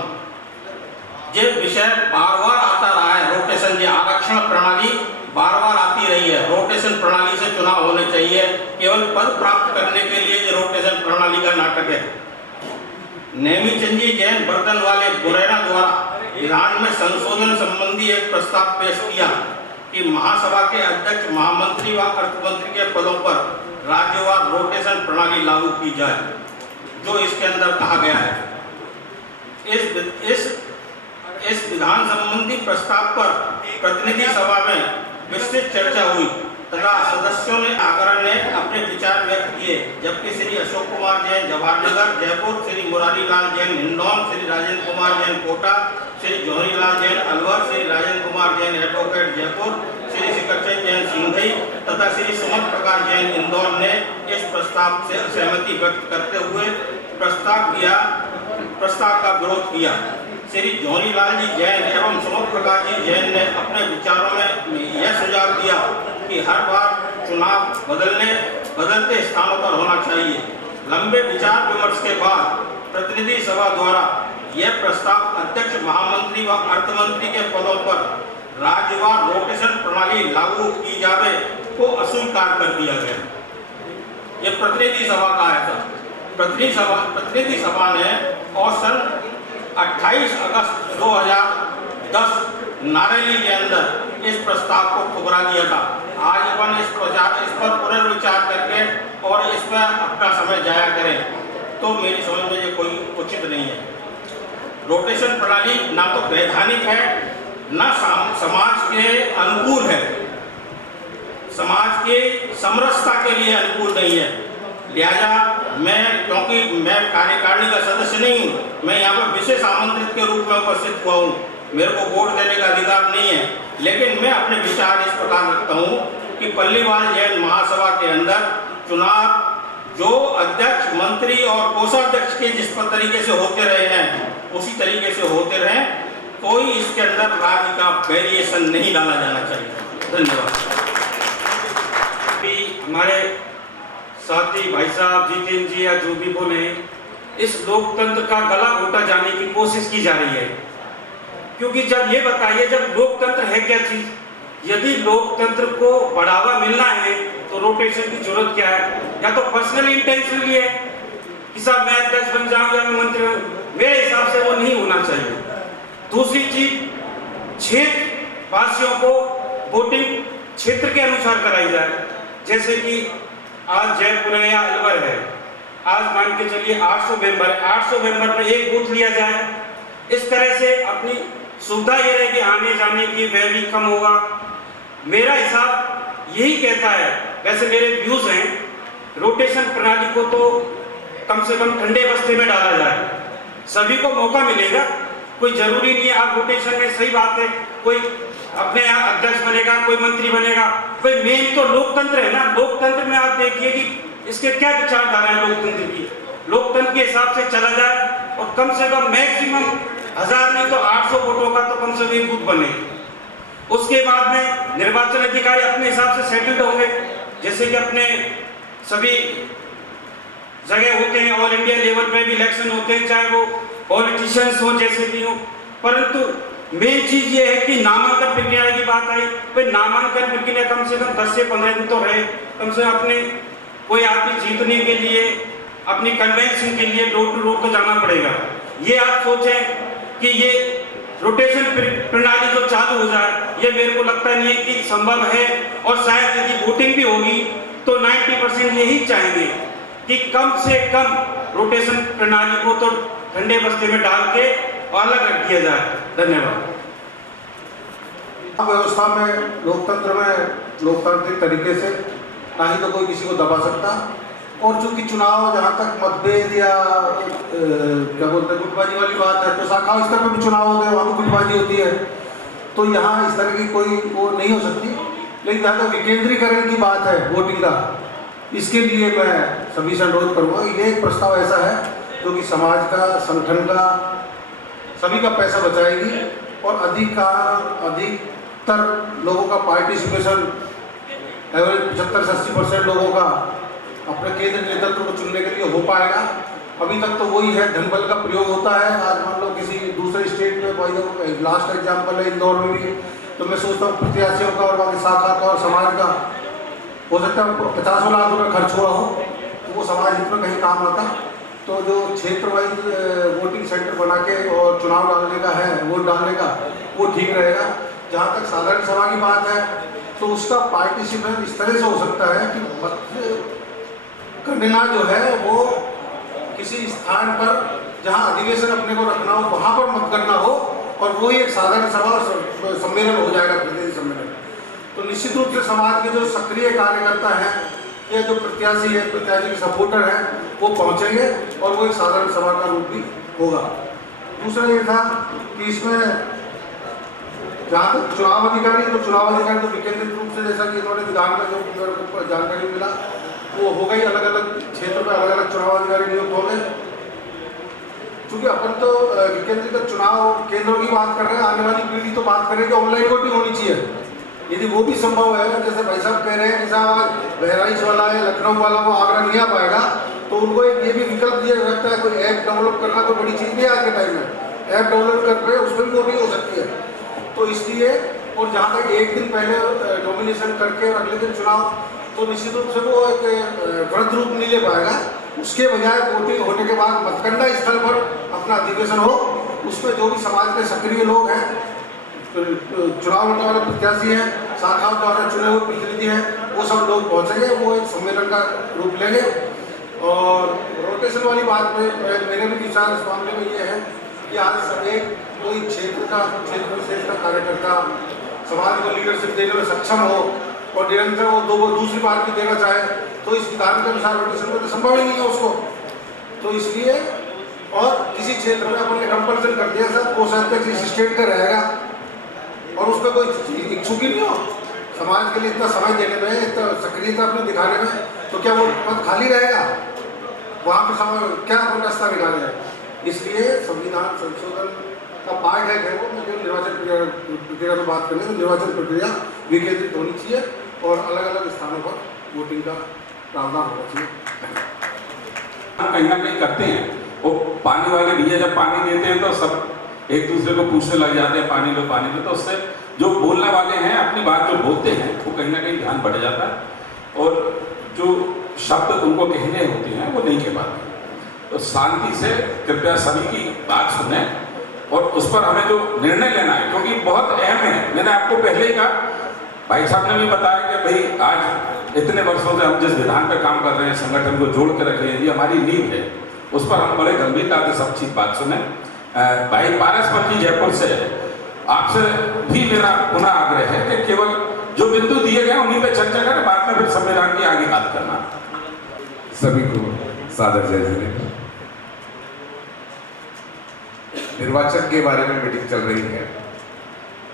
ये विषय बार बार आता रहा है, रोटेशन, ये आरक्षण प्रणाली बार बार आती रही है। रोटेशन प्रणाली से चुनाव होने चाहिए, केवल पद प्राप्त करने के लिए ये रोटेशन प्रणाली का नाटक है। नेमीचंद जी जैन बर्तन वाले बुरैना द्वारा विधान में संशोधन संबंधी एक प्रस्ताव पेश किया कि महासभा के अध्यक्ष, महामंत्री व अर्थमंत्री के पदों पर राज्यवार रोटेशन प्रणाली लागू की जाए, जो इसके अंदर कहा गया है। इस विधान संबंधी प्रस्ताव पर प्रतिनिधि सभा में विस्तृत चर्चा हुई तथा सदस्यों ने आग्रह ने अपने विचार व्यक्त किए, जबकि श्री अशोक कुमार जैन जवाहरनगर जयपुर, श्री मुरारी लाल जैन हिंडौन, श्री राजेंद्र कुमार जैन कोटा, श्री जौहरी लाल जैन अलवर, श्री राजेंद्र कुमार जैन एडवोकेट जयपुर, श्री शिखरचंद जैन सिंघई तथा श्री सुमत प्रकाश जैन इंदौर ने इस प्रस्ताव से असहमति व्यक्त करते हुए प्रस्ताव का विरोध किया। श्री जौहरी लाल जी जैन एवं सुमत प्रकाश जी जैन ने अपने विचारों में यह सुझाव दिया कि हर बार चुनाव बदलते स्थानों पर होना चाहिए। लंबे विचार विमर्श के बाद प्रतिनिधि सभा द्वारा यह प्रस्ताव अध्यक्ष, महामंत्री व अर्थमंत्री के पदों पर राज्यवार रोटेशन प्रणाली लागू की जावे को अस्वीकार कर दिया गया। यह प्रतिनिधि सभा का है। प्रतिनिधि सभा ने और सन 28 अगस्त 2010 नारेली के अंदर इस प्रस्ताव को ठुकरा दिया था। आज अपन इस पर पुनर्विचार करके और इस पर अपना समय जाया करें तो मेरी समझ में ये कोई उचित नहीं है। रोटेशन प्रणाली ना तो वैधानिक है ना समाज के अनुकूल है, समाज के समरसता के लिए अनुकूल नहीं है। लिहाजा मैं क्योंकि मैं कार्यकारिणी का सदस्य नहीं हूँ, मैं यहाँ पर विशेष आमंत्रित के रूप में उपस्थित हुआ हूँ, मेरे को वोट देने का अधिकार नहीं है, लेकिन मैं अपने विचार इस प्रकार रखता हूँ कि पल्लीवाल जैन महासभा के अंदर चुनाव जो अध्यक्ष, मंत्री और कोषाध्यक्ष के जिस तरीके से होते रहे हैं उसी तरीके से होते रहे, कोई इसके अंदर राज्य का वेरिएशन नहीं डाला जाना चाहिए। धन्यवाद। हमारे साथी भाई साहब जितेंद्र जी या जो भी बोले, इस लोकतंत्र का गला घोटा जाने की कोशिश की जा रही है, क्योंकि जब ये बताइए जब लोकतंत्र है क्या चीज, यदि लोकतंत्र को बढ़ावा मिलना है तो रोटेशन की जरूरत क्या है? या तो पर्सनल इंटेंशनली है कि साहब मैं अध्यक्ष बन जाऊं या मैं मंत्री बनूं, मेरे हिसाब से वो नहीं होना चाहिए। दूसरी चीज, क्षेत्र वासियों को वोटिंग क्षेत्र के अनुसार कराई जाए, जैसे कि आज जयपुर है या अलवर है, आज मान के चलिए 800 मेंबर है, 800 मेंबर पर एक बूथ लिया जाए। इस तरह से अपनी सुविधा ये रहेगी, आने जाने की व्यय भी कम होगा। मेरा हिसाब यही कहता है, वैसे मेरे व्यूज हैं, रोटेशन प्रणाली को तो कम से कम ठंडे बस्ते में डाला जाए, सभी को मौका मिलेगा, कोई जरूरी नहीं है आप रोटेशन में, सही बात है, कोई अपने यहाँ अध्यक्ष बनेगा, कोई मंत्री बनेगा, कोई मेन तो लोकतंत्र है ना। लोकतंत्र में आप देखिए कि इसके क्या विचारधारा है लोकतंत्र की, लोकतंत्र के हिसाब से चला जाए और कम से कम मैक्सिमम 1000 नहीं तो 800 वोटों का तो कम से कम एक बूथ बने। उसके बाद में निर्वाचन अधिकारी अपने हिसाब से सेटल्ड होंगे, जैसे कि अपने सभी जगह होते हैं, ऑल इंडिया लेवल पे भी इलेक्शन होते हैं, चाहे वो पॉलिटिशियंस हो जैसे भी हो। परंतु मेन चीज ये है कि नामांकन प्रक्रिया की बात आई, भाई नामांकन प्रक्रिया कम से कम 10 से 15 दिन तो रहे, कम से कम अपने कोई आदमी जीतने के लिए, अपनी कन्वेंशन के लिए डोर टू डोर तो जाना पड़ेगा। ये आप सोचें कि ये रोटेशन प्रणाली जो चालू हो जाए, ये मेरे को लगता नहीं है कि संभव है, और शायद यदि वोटिंग भी होगी तो 90% यही चाहेंगे कि कम से कम रोटेशन प्रणाली को तो ठंडे बस्ते में डाल के अलग रख दिया जाए। धन्यवाद। व्यवस्था में, लोकतंत्र में लोकतांत्रिक तरीके से ना ही तो कोई किसी को दबा सकता, और चूंकि चुनाव जहाँ तक मतभेद या क्या बोलते हैं गुटबाजी वाली बात है, तो शाखा स्तर पर भी चुनाव होते हैं, वहाँ भी गुटबाजी होती है, तो यहाँ इस तरह की कोई वो नहीं हो सकती। लेकिन जहाँ तक विकेंद्रीकरण की बात है वोटिंग का, इसके लिए मैं सभी से अनुरोध करूँगा, ये एक प्रस्ताव ऐसा है जो कि समाज का, संगठन का, सभी का पैसा बचाएगी और अधिकतर लोगों का पार्टिसिपेशन, एवरेज 75 से 80% लोगों का अपने केंद्र नेतृत्व को चुनने के लिए हो पाएगा। अभी तक तो वही है, धन बल का प्रयोग होता है। आज मान लो किसी दूसरे स्टेट में, लास्ट एग्जाम्पल है इंदौर में भी, तो मैं सोचता हूँ प्रत्याशियों का और बाकी शाखा का और समाज का हो सकता है 50 लाख रुपये खर्च हुआ हो, तो वो समाज हित में कहीं काम आता। तो जो क्षेत्र वाइज वोटिंग सेंटर बना के और चुनाव डालने का है, वोट डालने का, वो ठीक रहेगा। जहाँ तक साधारण सभा की बात है, तो उसका पार्टिसिपेशन इस तरह से हो सकता है कि मत गणना जो है वो किसी स्थान पर जहाँ अधिवेशन अपने को रखना हो वहाँ पर मतगणना हो, और वो ही एक साधारण सभा सम्मेलन हो जाएगा, प्रतिनिधि सम्मेलन। तो निश्चित रूप से समाज के जो सक्रिय कार्यकर्ता हैं या जो प्रत्याशी है, प्रत्याशी के सपोर्टर हैं, वो पहुँचेंगे और वो एक साधारण सभा का रूप भी होगा। दूसरा ये था कि इसमें जहाँ तक चुनाव अधिकारी, तो चुनाव अधिकारी तो विकेंद्रित रूप से, जैसा कि इन्होंने विधान का जो जानकारी मिला वो हो गई, अलग अलग क्षेत्र में अलग अलग चुनाव अधिकारी नियुक्त हो गए। चूंकि अपन तो विकेंद्रीकृत चुनाव केंद्रों की बात कर रहे हैं, आने वाली पीढ़ी तो बात करें कि ऑनलाइन वोटिंग होनी चाहिए। यदि वो भी संभव है, जैसे भाई साहब कह रहे हैं कि साहब बहराइच वाला है, लखनऊ वाला, वो आगरा नहीं आ पाएगा, तो उनको एक ये भी विकल्प दिया जा सकता है, कोई ऐप डेवलप करना कोई बड़ी चीज़ नहीं है आज के टाइम में, ऐप डेवलप कर रहे हैं, उसमें भी वोटिंग हो सकती है। तो इसलिए, और जहाँ तक एक दिन पहले नॉमिनेशन करके और अगले दिन चुनाव, तो निश्चित रूप से वो एक वृद्ध रूप नहीं ले पाएगा। उसके बजाय वोटिंग होने के बाद मतगणना स्थल पर अपना अधिवेशन हो, उसमें जो भी समाज के सक्रिय लोग हैं, चुनाव लड़ने वाले प्रत्याशी हैं, शाखाओं द्वारा चुने हुए प्रतिनिधि हैं, वो सब लोग पहुँचेंगे, वो एक सम्मेलन का रूप लेंगे। और रोटेशन वाली बात में मेरे भी विचार इस मामले में ये है कि आज सब एक कोई क्षेत्र विशेष का कार्यकर्ता समाज को लीडरशिप देने में सक्षम हो और निरंतर वो दूसरी बार भी देना चाहे तो इस विधान के अनुसार रोटेशन में तो संभव ही नहीं है उसको। तो इसलिए और किसी क्षेत्र में अपन ने कंपल्सन कर दिया सर कोषाध्यक्ष इस स्टेट का रहेगा और उसमें कोई इच्छुक ही नहीं हो समाज के लिए इतना समय देने में, इतना सक्रियता अपने दिखाने में, तो क्या वो पद खाली रहेगा? वहाँ पे समय क्या रास्ता निकाले जाए? इसलिए संविधान संशोधन का पार्ट है वो जो निर्वाचन प्रक्रिया में बात करें तो निर्वाचन प्रक्रिया विकेंद्रित होनी चाहिए और अलग अलग स्थानों पर वोटिंग का प्रावधान होना चाहिए। कहीं ना कहीं करते हैं वो पानी वाले भैया जब पानी देते हैं तो सब एक दूसरे को पूछने लग जाते हैं पानी लो, तो उससे जो बोलने वाले हैं अपनी बात जो बोलते हैं वो कहीं ना कहीं ध्यान बढ़ जाता है और जो शब्द उनको कहने होते हैं वो नहीं कह पाते। तो शांति से कृपया सभी की बात सुने और उस पर हमें जो निर्णय लेना है क्योंकि बहुत अहम है। मैंने आपको पहले ही कहा, भाई साहब ने भी बताया कि भाई आज इतने वर्षों से हम जिस विधान पर काम कर रहे हैं संगठन को जोड़ के रखे हैं, ये हमारी नींव है, उस पर हम बड़े गंभीरता से सब चीज बात सुने। भाई पारस जी जयपुर से आपसे भी मेरा पुनः आग्रह है कि केवल जो बिंदु दिए गए उन्हीं पे चर्चा करें, बाद में फिर संविधान की आगे बात करना। सभी को सादर जय जिले। निर्वाचन के बारे में मीटिंग चल रही है।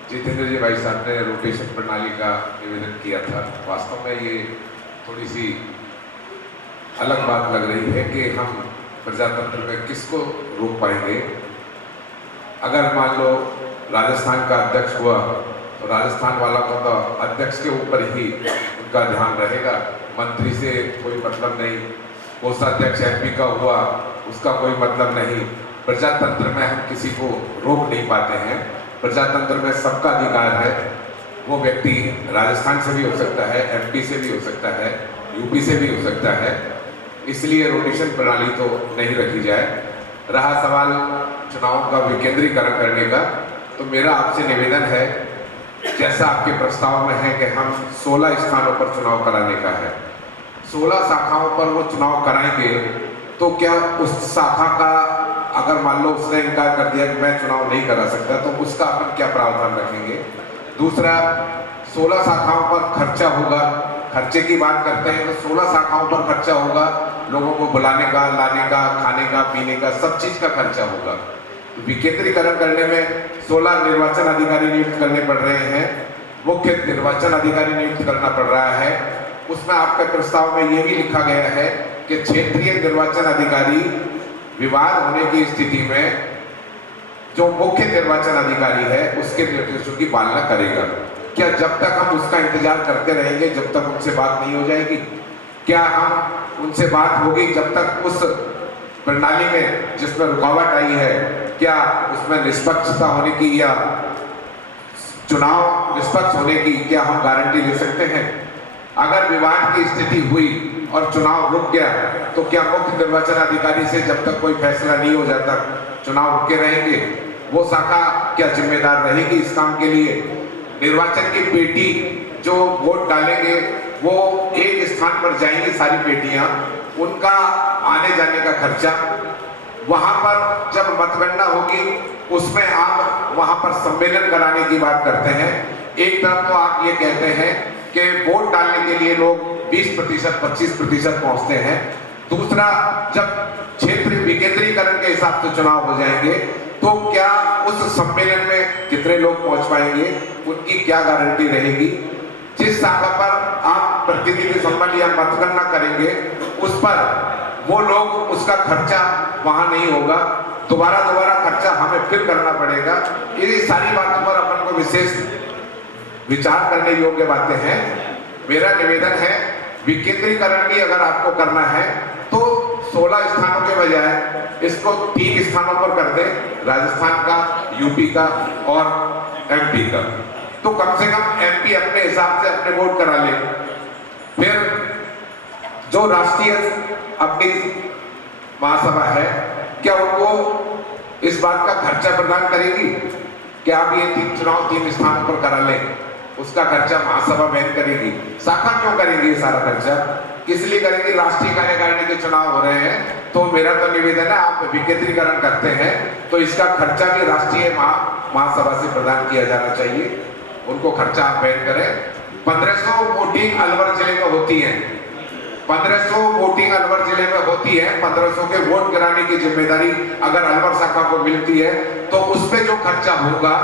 जितेंद्र जी भाई साहब ने रोटेशन प्रणाली का निवेदन किया था। वास्तव में ये थोड़ी सी अलग बात लग रही है कि हम प्रजातंत्र में किसको रोक पाएंगे। अगर मान लो राजस्थान का अध्यक्ष हुआ तो राजस्थान वाला को तो अध्यक्ष के ऊपर ही उनका ध्यान रहेगा, मंत्री से कोई मतलब नहीं। कोषाध्यक्ष एमपी का हुआ उसका कोई मतलब नहीं। प्रजातंत्र में हम किसी को रोक नहीं पाते हैं। प्रजातंत्र में सबका अधिकार है। वो व्यक्ति राजस्थान से भी हो सकता है, एमपी से भी हो सकता है, यूपी से भी हो सकता है। इसलिए रोटेशन प्रणाली तो नहीं रखी जाए। रहा सवाल चुनाव का विकेंद्रीकरण करने का, तो मेरा आपसे निवेदन है, जैसा आपके प्रस्ताव में है कि हम 16 स्थानों पर चुनाव कराने का है, 16 शाखाओं पर वो चुनाव कराएंगे, तो क्या उस शाखा का अगर मान लो उसने इनकार कर दिया कि मैं चुनाव नहीं करा सकता, तो उसका अपन क्या प्रावधान रखेंगे? दूसरा, 16 शाखाओं पर खर्चा होगा। खर्चे की बात करते हैं तो 16 शाखाओं पर खर्चा होगा, लोगों को बुलाने का, लाने का, खाने का, पीने का, सब चीज का खर्चा होगा। विकेंद्रीकरण करने में 16 निर्वाचन अधिकारी नियुक्त करने पड़ रहे हैं, मुख्य निर्वाचन अधिकारी नियुक्त करना पड़ रहा है। उसमें आपके प्रस्ताव में ये भी लिखा गया है कि क्षेत्रीय निर्वाचन अधिकारी विवाद होने की स्थिति में जो मुख्य निर्वाचन अधिकारी है उसके निर्देशों की पालना करेगा। क्या जब तक हम उसका इंतजार करते रहेंगे जब तक उनसे बात नहीं हो जाएगी? क्या हम उनसे बात होगी जब तक उस प्रणाली में जिसमें रुकावट आई है, क्या उसमें निष्पक्षता होने की या चुनाव निष्पक्ष होने की क्या हम गारंटी ले सकते हैं? अगर विवाद की स्थिति हुई और चुनाव रुक गया तो क्या मुख्य निर्वाचन अधिकारी से जब तक कोई फैसला नहीं हो जाता चुनाव रुके रहेंगे? वो शाखा क्या जिम्मेदार रहेगी इस काम के लिए? निर्वाचन की पेटी जो वोट डालेंगे वो एक स्थान पर जाएंगी सारी पेटियां, उनका आने जाने का खर्चा, वहां पर जब मतगणना होगी उसमें आप वहां पर सम्मेलन कराने की बात करते हैं। एक तरफ तो आप ये कहते हैं कि वोट डालने के लिए लोग 20%, 25% पहुंचते हैं। दूसरा, जब क्षेत्र विकेंद्रीकरण के हिसाब से चुनाव हो जाएंगे तो क्या उस सम्मेलन में कितने लोग पहुंच पाएंगे, उनकी क्या गारंटी रहेगी? जिस शाखा पर आप प्रतिनिधि सम्मेलन या मतगणना करेंगे उस पर वो लोग, उसका खर्चा वहां नहीं होगा, दोबारा खर्चा हमें फिर करना पड़ेगा। ये सारी बातों पर अपन को विशेष विचार करने योग्य बातें हैं। मेरा निवेदन है, विकेंद्रीकरण भी अगर आपको करना है तो 16 स्थानों के बजाय इसको 3 स्थानों पर कर दे, राजस्थान का, यूपी का और एमपी का। तो कम से कम एमपी अपने हिसाब से अपने वोट करा ले। फिर जो राष्ट्रीय अपनी महासभा है, क्या उनको इस बात का खर्चा प्रदान करेगी कि आप ये 3 चुनाव 3 स्थानों पर करा लें? उसका खर्चा महासभा वहन करेगी। शाखा क्यों करेंगी ये सारा खर्चा? किस लिए करेंगे? राष्ट्रीय कार्यकारिणी के चुनाव हो रहे हैं, तो मेरा तो निवेदन है, आप विकेंद्रीकरण करते हैं तो इसका खर्चा भी राष्ट्रीय महासभा से प्रदान किया जाना चाहिए। उनको खर्चा आप वहन करें। 1500 वोटिंग अलवर जिले में होती है, 1500 वोटिंग अलवर जिले में होती है। 1500 के वोट गिराने की जिम्मेदारी अगर अलवर शाखा को मिलती है तो उस पे जो खर्चा होगा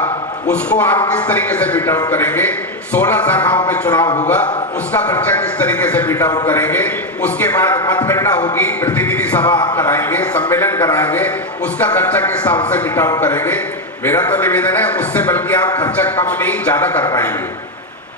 उसको आप किस तरीके से मीट आउट करेंगे। 16 शाखाओं पे चुनाव होगा, उसका खर्चा किस तरीके से मीट आउट करेंगे। उसके बाद मतगणना होगी, प्रतिनिधि सभा आप कराएंगे, सम्मेलन कराएंगे, उसका खर्चा किस हिसाब से मीट आउट करेंगे। मेरा तो निवेदन है उससे बल्कि आप खर्चा कम नहीं ज्यादा कर पाएंगे।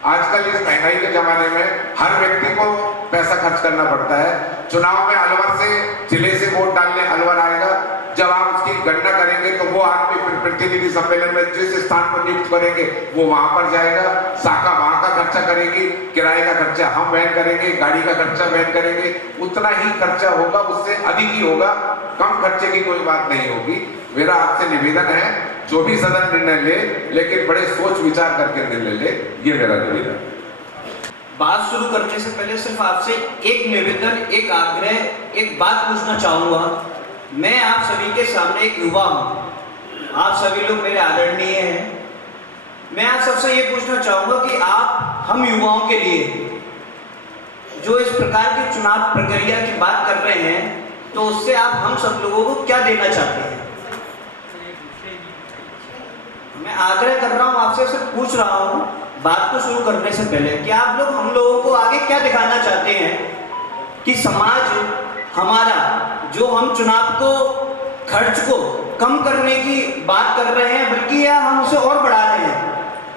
आजकल इस महंगाई के जमाने में हर व्यक्ति को पैसा खर्च करना पड़ता है। चुनाव में अलवर से जिले से वोट डालने अलवर आएगा, जब आप उसकी गणना करेंगे तो वो आदमी फिर प्रतिनिधि सम्मेलन में जिस स्थान पर नियुक्त करेंगे वो वहां पर जाएगा, शाखा वहां का खर्चा करेगी, किराए का खर्चा हम वहन करेंगे, गाड़ी का खर्चा वहन करेंगे, उतना ही खर्चा होगा, उससे अधिक ही होगा, कम खर्चे की कोई बात नहीं होगी। मेरा आपसे निवेदन है जो भी सदन निर्णय ले लेकिन बड़े सोच विचार करके निर्णय ले, ये मेरा निवेदन। बात शुरू करने से पहले सिर्फ आपसे एक निवेदन, एक आग्रह, एक बात पूछना चाहूंगा। मैं आप सभी के सामने एक युवा हूँ, आप सभी लोग मेरे आदरणीय हैं। मैं आप सबसे ये पूछना चाहूंगा कि आप हम युवाओं के लिए जो इस प्रकार की चुनाव प्रक्रिया की बात कर रहे हैं तो उससे आप हम सब लोगों को क्या देना चाहते हैं। मैं आग्रह कर रहा हूँ आपसे, सिर्फ पूछ रहा हूँ बात को शुरू करने से पहले कि आप लोग हम लोगों को आगे क्या दिखाना चाहते हैं कि समाज हमारा जो हम चुनाव को खर्च को कम करने की बात कर रहे हैं बल्कि या हम उसे और बढ़ा रहे हैं।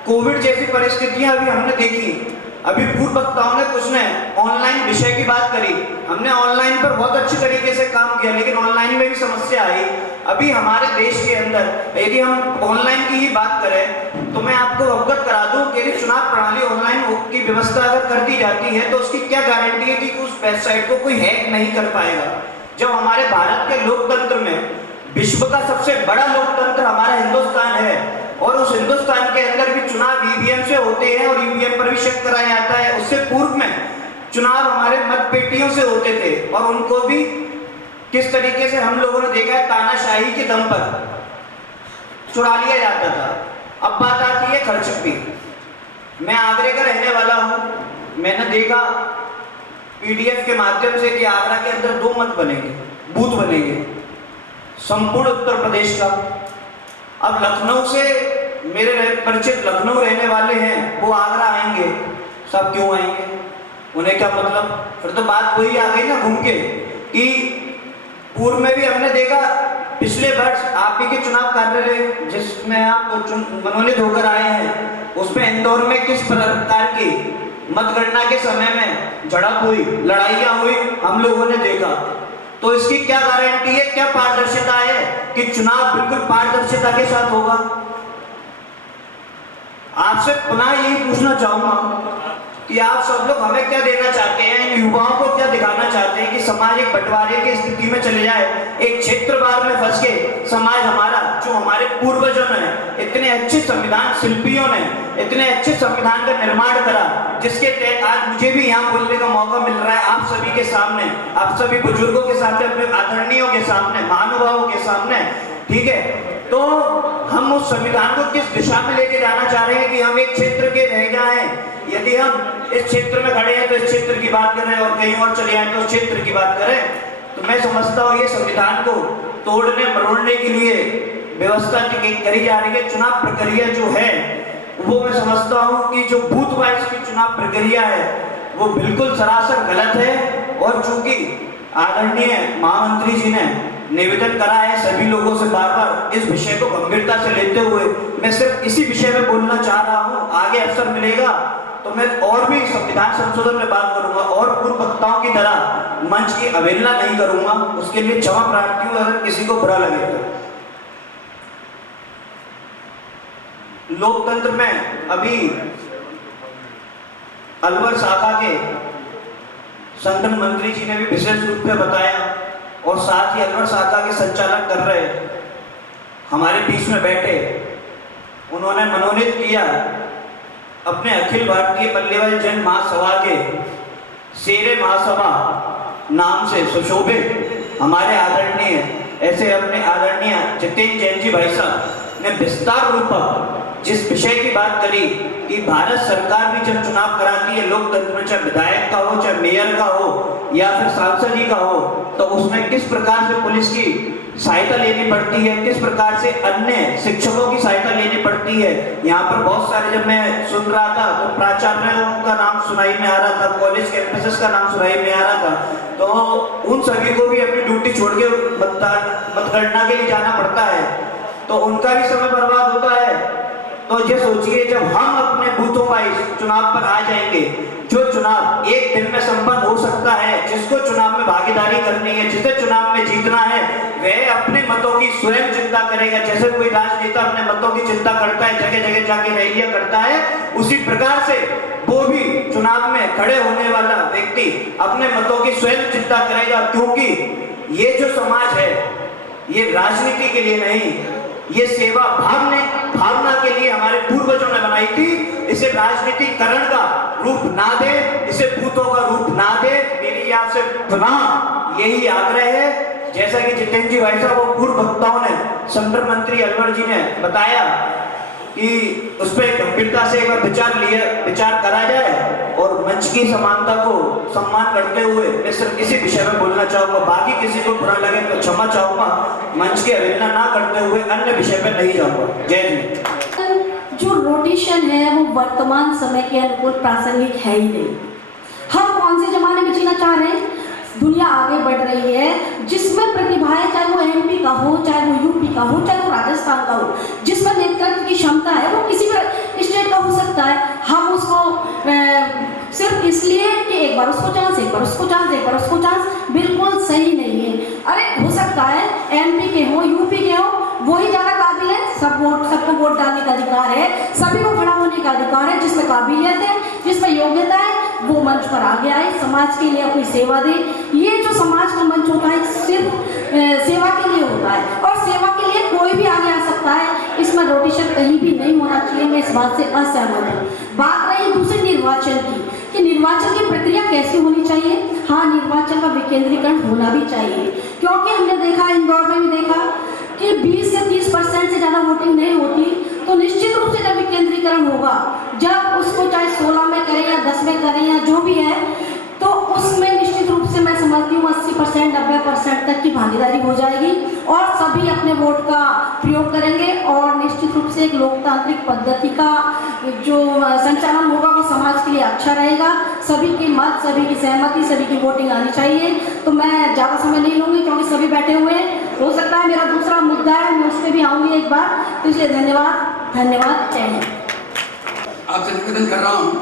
कोविड जैसी परिस्थितियां अभी हमने देखी, अभी पूर्व वक्ताओं ने कुछ ने ऑनलाइन विषय की बात करी, हमने ऑनलाइन पर बहुत अच्छी तरीके से काम किया, लेकिन ऑनलाइन में भी समस्या आई। अभी हमारे देश के अंदर यदि हम ऑनलाइन की ही बात करें तो मैं आपको अवगत करा दूं कि यदि चुनाव प्रणाली ऑनलाइन की व्यवस्था अगर कर दी जाती है तो उसकी क्या गारंटी है कि उस वेबसाइट को कोई हैक नहीं कर पाएगा। जब हमारे भारत के लोकतंत्र में विश्व का सबसे बड़ा लोकतंत्र हमारा हिंदुस्तान है और उस हिंदुस्तान के अंदर भी चुनाव ईवीएम से होते हैं और ईवीएम पर भी शक कराया जाता है। उससे पूर्व में चुनाव हमारे मतपेटियों से होते थे और उनको भी किस तरीके से हम लोगों ने देखा है तानाशाही के दम पर चुरा लिया जाता था। अब बात आती है खर्च की। मैं आगरे का रहने वाला हूँ, मैंने देखा पीडीएफ के माध्यम से कि आगरा के अंदर 2 मत बनेंगे, बूथ बनेंगे संपूर्ण उत्तर प्रदेश का। अब लखनऊ से मेरे परिचित लखनऊ रहने वाले हैं, वो आगरा आएंगे, सब क्यों आएंगे, उन्हें क्या मतलब। फिर तो बात वही आ गई ना घूम के कि पूर्व में भी हमने देखा पिछले वर्ष आप ही के चुनाव कार्यालय जिसमें आप मनोनीत होकर आए हैं उसमें इंदौर में किस प्रकार की मतगणना के समय में झड़प हुई, लड़ाइयां हुई, हम लोगों ने देखा। तो इसकी क्या गारंटी है, क्या पारदर्शिता है कि चुनाव बिल्कुल पारदर्शिता के साथ होगा। आपसे पुनः यही पूछना चाहूंगा कि आप सब लोग हमें क्या देना चाहते हैं, इन युवाओं को क्या दिखाना चाहते हैं कि समाज एक बंटवारे की स्थिति में चले जाए, एक क्षेत्रवार में फंस के समाज हमारा जो हमारे पूर्वजों ने इतने अच्छे संविधान शिल्पियों ने इतने अच्छे संविधान का निर्माण करा, जिसके तहत आज मुझे भी यहाँ बोलने का मौका मिल रहा है आप सभी के सामने, आप सभी बुजुर्गों के सामने, अपने आदरणीयों के सामने, महानुभावों के सामने, ठीक है। तो हम उस संविधान को किस दिशा में लेके जाना चाह रहे हैं कि हम एक क्षेत्र के रह जाएं। यदि हम इस क्षेत्र में खड़े हैं तो इस क्षेत्र की बात करें और कहीं और चले जाएं तो उस क्षेत्र की बात करें, तो मैं समझता हूँ ये संविधान को तोड़ने मरोड़ने के लिए व्यवस्था करी जा रही है। चुनाव प्रक्रिया जो है वो मैं समझता हूँ कि जो बूथ वाइज की चुनाव प्रक्रिया है वो बिल्कुल सरासर गलत है। और चूंकि आदरणीय महामंत्री जी ने निवेदन करा है सभी लोगों से बार बार इस विषय को गंभीरता से लेते हुए मैं सिर्फ इसी विषय में बोलना चाह रहा हूँ। आगे अवसर मिलेगा तो मैं और भी संविधान संशोधन में बात करूंगा और पूर्व वक्ताओं की तरह मंच की अवहेलना नहीं करूंगा, उसके लिए क्षमा प्रार्थी हूं अगर किसी को बुरा लगे तो। लोकतंत्र में अभी अलवर शाखा के संगठन मंत्री जी ने भी विशेष रूप से बताया और साथ ही अलवर शाखा के संचालक कर रहे हमारे बीच में बैठे, उन्होंने मनोनीत किया अपने अखिल भारतीय बल्लेबाज जन महासभा के शेरे महासभा नाम से सुशोभित हमारे आदरणीय ऐसे अपने आदरणीय जितेंद्र जैन जी भाई साहब ने विस्तार रूप जिस विषय की बात करी कि भारत सरकार भी जब चुनाव कराती है लोकतंत्र में, चाहे विधायक का हो, चाहे मेयर का हो या फिर सांसद ही का हो, तो उसमें किस प्रकार से पुलिस की सहायता लेनी पड़ती है, किस प्रकार से अन्य शिक्षकों की सहायता लेनी पड़ती है। यहाँ पर बहुत सारे, जब मैं सुन रहा था तो प्राचार्यों का नाम सुनाई में आ रहा था, कॉलेज कैंपसेस का नाम सुनाई में आ रहा था, तो उन सभी को भी अपनी ड्यूटी छोड़ के मतगणना के लिए जाना पड़ता है, तो उनका भी समय बर्बाद होता है। तो ये सोचिए, जब हम अपने बूथों पर इस चुनाव पर आ जाएंगे, जो चुनाव एक दिन में संपन्न हो सकता है, जिसको चुनाव में भागीदारी करनी है, जिसे चुनाव में जीतना है, वह अपने मतों की स्वयं चिंता करेगा। जैसे कोई राजनेता अपने मतों की चिंता करता है, जगह जगह जाके रैलियां करता है, उसी प्रकार से वो भी चुनाव में खड़े होने वाला व्यक्ति अपने मतों की स्वयं चिंता करेगा। क्योंकि ये जो समाज है, ये राजनीति के लिए नहीं, ये सेवा भावना के लिए हमारे पूर्वजों ने बनाई थी। इसे राजनीतिकरण का रूप ना दे, इसे भूतों का रूप ना दे, मेरी आपसे पुनः यही आग्रह है। जैसा कि जितेंद्र जी भाई साहब और पूर्व वक्ताओं ने, संपर्क मंत्री अलवर जी ने बताया कि उस पर गंभीरता से एक बार विचार करा जाए और मंच की समानता को सम्मान करते हुए मैं सिर्फ इसी विषय में बोलना चाहूंगा। बाकी किसी को बुरा लगे तो क्षमा चाहूंगा, मंच की अवहेलना ना करते हुए अन्य विषय पर नहीं जाऊंगा। जय हिंद। जो रोटेशन है वो वर्तमान समय के अनुकूल प्रासंगिक है ही नहीं। हम कौन से जमाने में जीना चाह रहे हैं? दुनिया आगे बढ़ रही है, जिसमें प्रतिभाएं, चाहे वो एमपी का हो, चाहे वो यूपी का हो, चाहे वो राजस्थान का हो, जिसमें नेतृत्व की क्षमता है, वो किसी भी स्टेट का हो सकता है। हम उसको सिर्फ इसलिए कि एक बार उसको चांस, एक बार उसको चांस, एक बार उसको चांस, बिल्कुल सही नहीं है। अरे हो सकता है एमपी के हो, यूपी के हो, वही ज्यादा काबिल है, सबको वोट डालने का अधिकार है, सभी को खड़ा होने का अधिकार है। जिसमें काबिलियत है, जिसमें योग्यता है, वो मंच पर आगे आए, समाज के लिए अपनी सेवा दे। ये जो समाज का मंच होता है सिर्फ सेवा के लिए होता है, और सेवा के लिए कोई भी आगे आ सकता है। इसमें रोटेशन कहीं भी नहीं होना चाहिए, मैं इस बात से असहमत हूँ। बात रही दूसरे निर्वाचन की, कि निर्वाचन की प्रक्रिया कैसी होनी चाहिए। हाँ, निर्वाचन का विकेंद्रीकरण होना भी चाहिए, क्योंकि हमने देखा, इंदौर में भी देखा कि 20 से 30% से ज़्यादा वोटिंग नहीं होती, तो निश्चित रूप से जब विकेंद्रीकरण होगा, जब उसको चाहे 16 में करें या 10 में करें या जो भी है, तो उसमें निश्चित रूप से मैं समझती हूँ 80% 90% तक की भागीदारी हो जाएगी और सभी अपने वोट का प्रयोग करेंगे, और निश्चित रूप से एक लोकतांत्रिक पद्धति का जो संचालन होगा वो समाज के लिए अच्छा रहेगा। सभी की मत, सभी की सहमति, सभी की वोटिंग आनी चाहिए। तो मैं ज़्यादा समय नहीं लूँगी क्योंकि सभी बैठे हुए हैं। हो सकता है मेरा दूसरा मुद्दा है, मैं उस पर भी आऊँगी एक बार, तो इसलिए धन्यवाद। जय हिंद। आपसे निवेदन कर रहा हूँ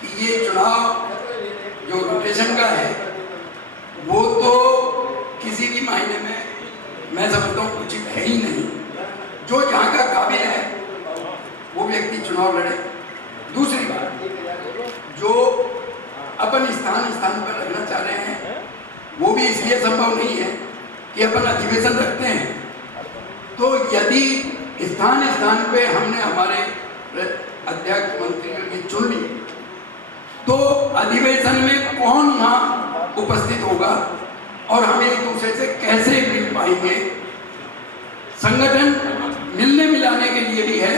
कि ये चुनाव जो रोटेशन का है, वो तो किसी भी मायने में मैं समझता हूँ उचित है ही नहीं। जो जहाँ का काबिल है वो व्यक्ति चुनाव लड़े। दूसरी बात, जो अपन स्थान पर रखना चाह रहे हैं, वो भी इसलिए संभव नहीं है कि अपन अधिवेशन रखते हैं, तो यदि स्थान पे हमने हमारे अध्यक्ष मंत्री को चुन ली, तो अधिवेशन में कौन वहाँ उपस्थित होगा और हम एक दूसरे से कैसे मिल पाएंगे। संगठन मिलने मिलाने के लिए भी है।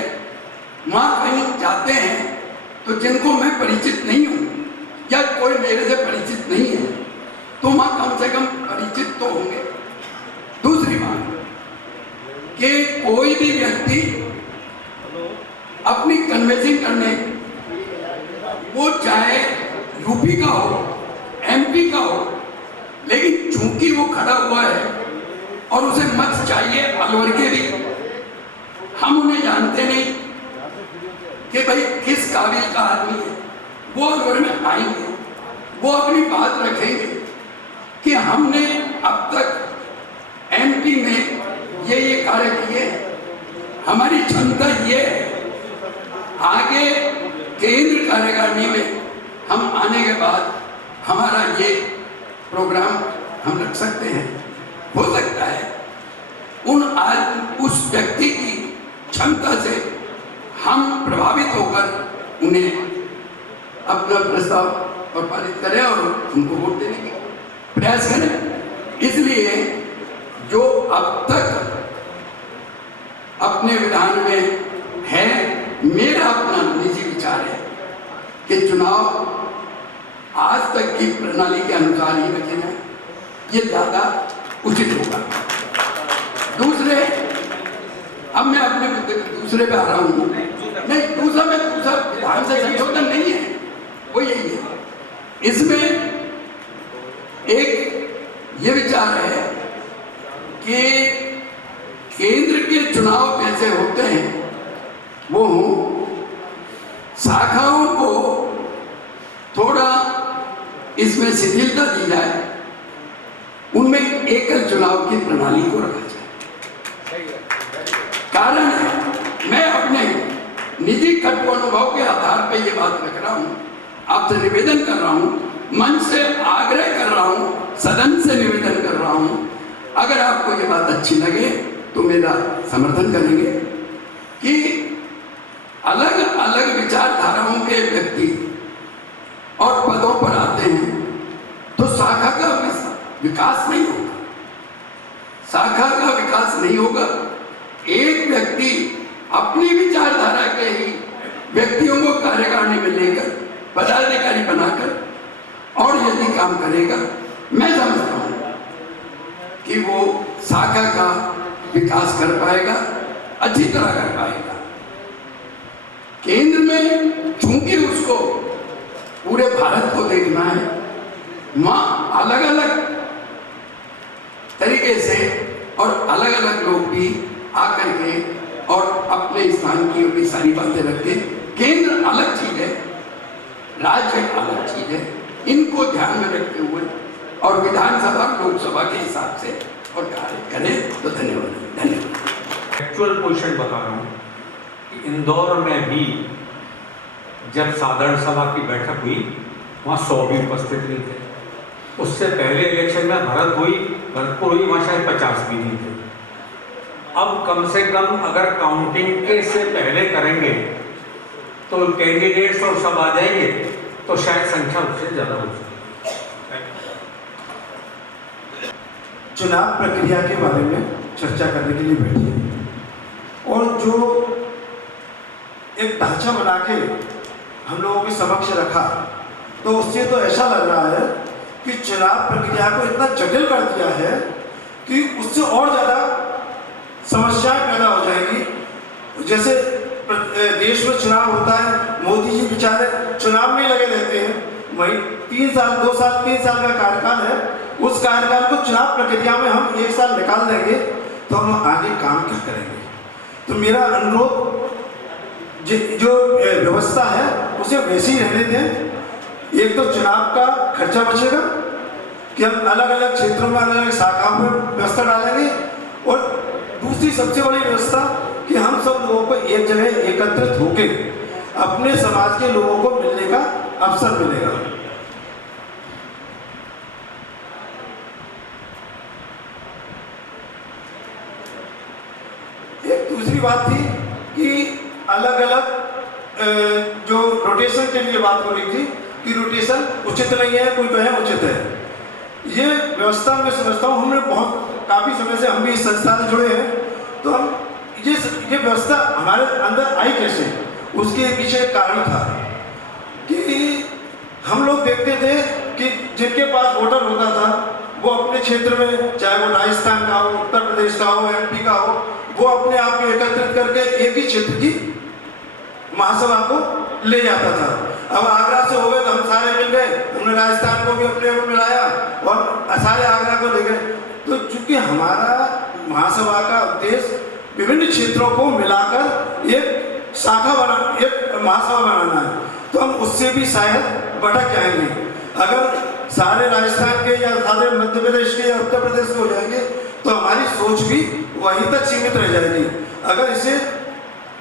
वहाँ कहीं जाते हैं तो जिनको मैं परिचित नहीं हूँ या कोई मेरे से परिचित नहीं है, तो वहाँ कम से कम परिचित तो होंगे। दूसरी बात कि कोई भी व्यक्ति अपनी कन्वेंसिंग करने, वो चाहे यूपी का हो, एमपी का हो, लेकिन चूंकि वो खड़ा हुआ है और उसे मत चाहिए अलवर के भी, हम उन्हें जानते नहीं कि भाई किस काबिल का आदमी है। वो अलवर में आएंगे, वो अपनी बात रखेंगे कि हमने अब तक एमपी में ये कार्य किए, हमारी क्षमता ये है, आगे केंद्र कार्यकारिणी में हम आने के बाद हमारा ये प्रोग्राम हम रख सकते हैं। हो सकता है उस व्यक्ति की क्षमता से हम प्रभावित होकर उन्हें अपना प्रस्ताव और पारित करें और उनको वोट देने की प्रयास करें। इसलिए जो अब तक अपने विधान में है, मेरा अपना निजी कि चुनाव आज तक की प्रणाली के अनुसार ही रखे जाए, ये ज़्यादा उचित होगा। दूसरे, अब मैं अपने मुद्दे पर दूसरे पे आ रहा हूँ। नहीं, दूसरा विधान से संशोधन नहीं है, वो यही है। इसमें एक ये विचार है कि केंद्र के चुनाव कैसे होते हैं वो शाखाओं को थोड़ा इसमें शिथिलता दी जाए, उनमें एकल चुनाव की प्रणाली को रखा जाए। कारण है, मैं अपने निजी कटु अनुभव के आधार पर यह बात रख रहा हूं, आपसे निवेदन कर रहा हूं, मन से आग्रह कर रहा हूं, सदन से निवेदन कर रहा हूं, अगर आपको ये बात अच्छी लगे तो मेरा समर्थन करेंगे कि अलग अलग विचारधाराओं के व्यक्ति और पदों पर आते हैं तो शाखा का विकास नहीं होगा। शाखा का विकास नहीं होगा। एक व्यक्ति अपनी विचारधारा के ही व्यक्तियों को कार्यकारिणी में लेकर पदाधिकारी बनाकर और यदि काम करेगा, मैं समझता हूं कि वो शाखा का विकास कर पाएगा, अच्छी तरह कर पाएगा। केंद्र में चूंकि उसको पूरे भारत को देखना है, वहाँ अलग अलग तरीके से और अलग अलग लोग भी आकर के और अपने स्थान की अपनी सारी बातें रखते। केंद्र अलग चीज है, राज्य अलग चीज है, इनको ध्यान में रखते हुए और विधानसभा लोकसभा के हिसाब से और कार्य करें तो धन्यवाद। एक्चुअल पोजीशन बता रहा हूँ कि इंदौर में भी जब साधारण सभा की बैठक हुई वहाँ 100 भी उपस्थित नहीं थे। उससे पहले इलेक्शन में भरतपुर हुई, वहाँ शायद 50 भी नहीं थे। अब कम से कम अगर काउंटिंग के से पहले करेंगे तो कैंडिडेट्स और सब आ जाएंगे तो शायद संख्या उससे ज़्यादा हो जाएगी। चुनाव प्रक्रिया के बारे में चर्चा करने के लिए बैठी है और जो एक ढांचा बना के हम लोगों के समक्ष रखा, तो उससे तो ऐसा लग रहा है कि चुनाव प्रक्रिया को इतना जटिल कर दिया है कि उससे और ज़्यादा समस्याएं पैदा हो जाएगी। जैसे देश में चुनाव होता है, मोदी जी बेचारे चुनाव में लगे रहते हैं, वही 3 साल 2 साल 3 साल का कार्यकाल है, उस कार्यकाल को चुनाव प्रक्रिया में हम 1 साल निकाल देंगे तो हम आगे काम क्या करेंगे। तो मेरा अनुरोध, जो व्यवस्था है उसे वैसी ही रहने दें। एक तो चुनाव का खर्चा बचेगा कि हम अलग अलग क्षेत्रों में अलग अलग शाखाओं में व्यवस्था डालेंगे, और दूसरी सबसे बड़ी व्यवस्था कि हम सब लोगों को एक जगह एकत्रित होकर अपने समाज के लोगों को मिलने का अवसर मिलेगा। एक दूसरी बात थी कि अलग अलग जो रोटेशन के लिए बात हो रही थी कि रोटेशन उचित नहीं है, कोई कहे उचित है। ये व्यवस्था मैं समझता हूँ, हमने काफ़ी समय से हम भी इस संस्था से जुड़े हैं, तो हम ये व्यवस्था हमारे अंदर आई कैसे, उसके पीछे एक कारण था कि हम लोग देखते थे कि जिनके पास वोटर होता था वो अपने क्षेत्र में, चाहे वो राजस्थान का हो, उत्तर प्रदेश का हो, MP का हो, वो अपने आप को एकत्रित करके एक ही क्षेत्र की महासभा को ले जाता था। अब आगरा से हो गए तो हम सारे मिल गए, हमने राजस्थान को भी अपने को मिलाया और सारे आगरा को ले गए। तो चूंकि हमारा महासभा का उद्देश्य विभिन्न क्षेत्रों को मिलाकर एक महासभा बनाना है, तो हम उससे भी शायद भटक जाएंगे। अगर सारे राजस्थान के या सारे मध्य प्रदेश के या उत्तर प्रदेश के हो जाएंगे तो हमारी सोच भी वहीं तक सीमित रह जाएगी। अगर इसे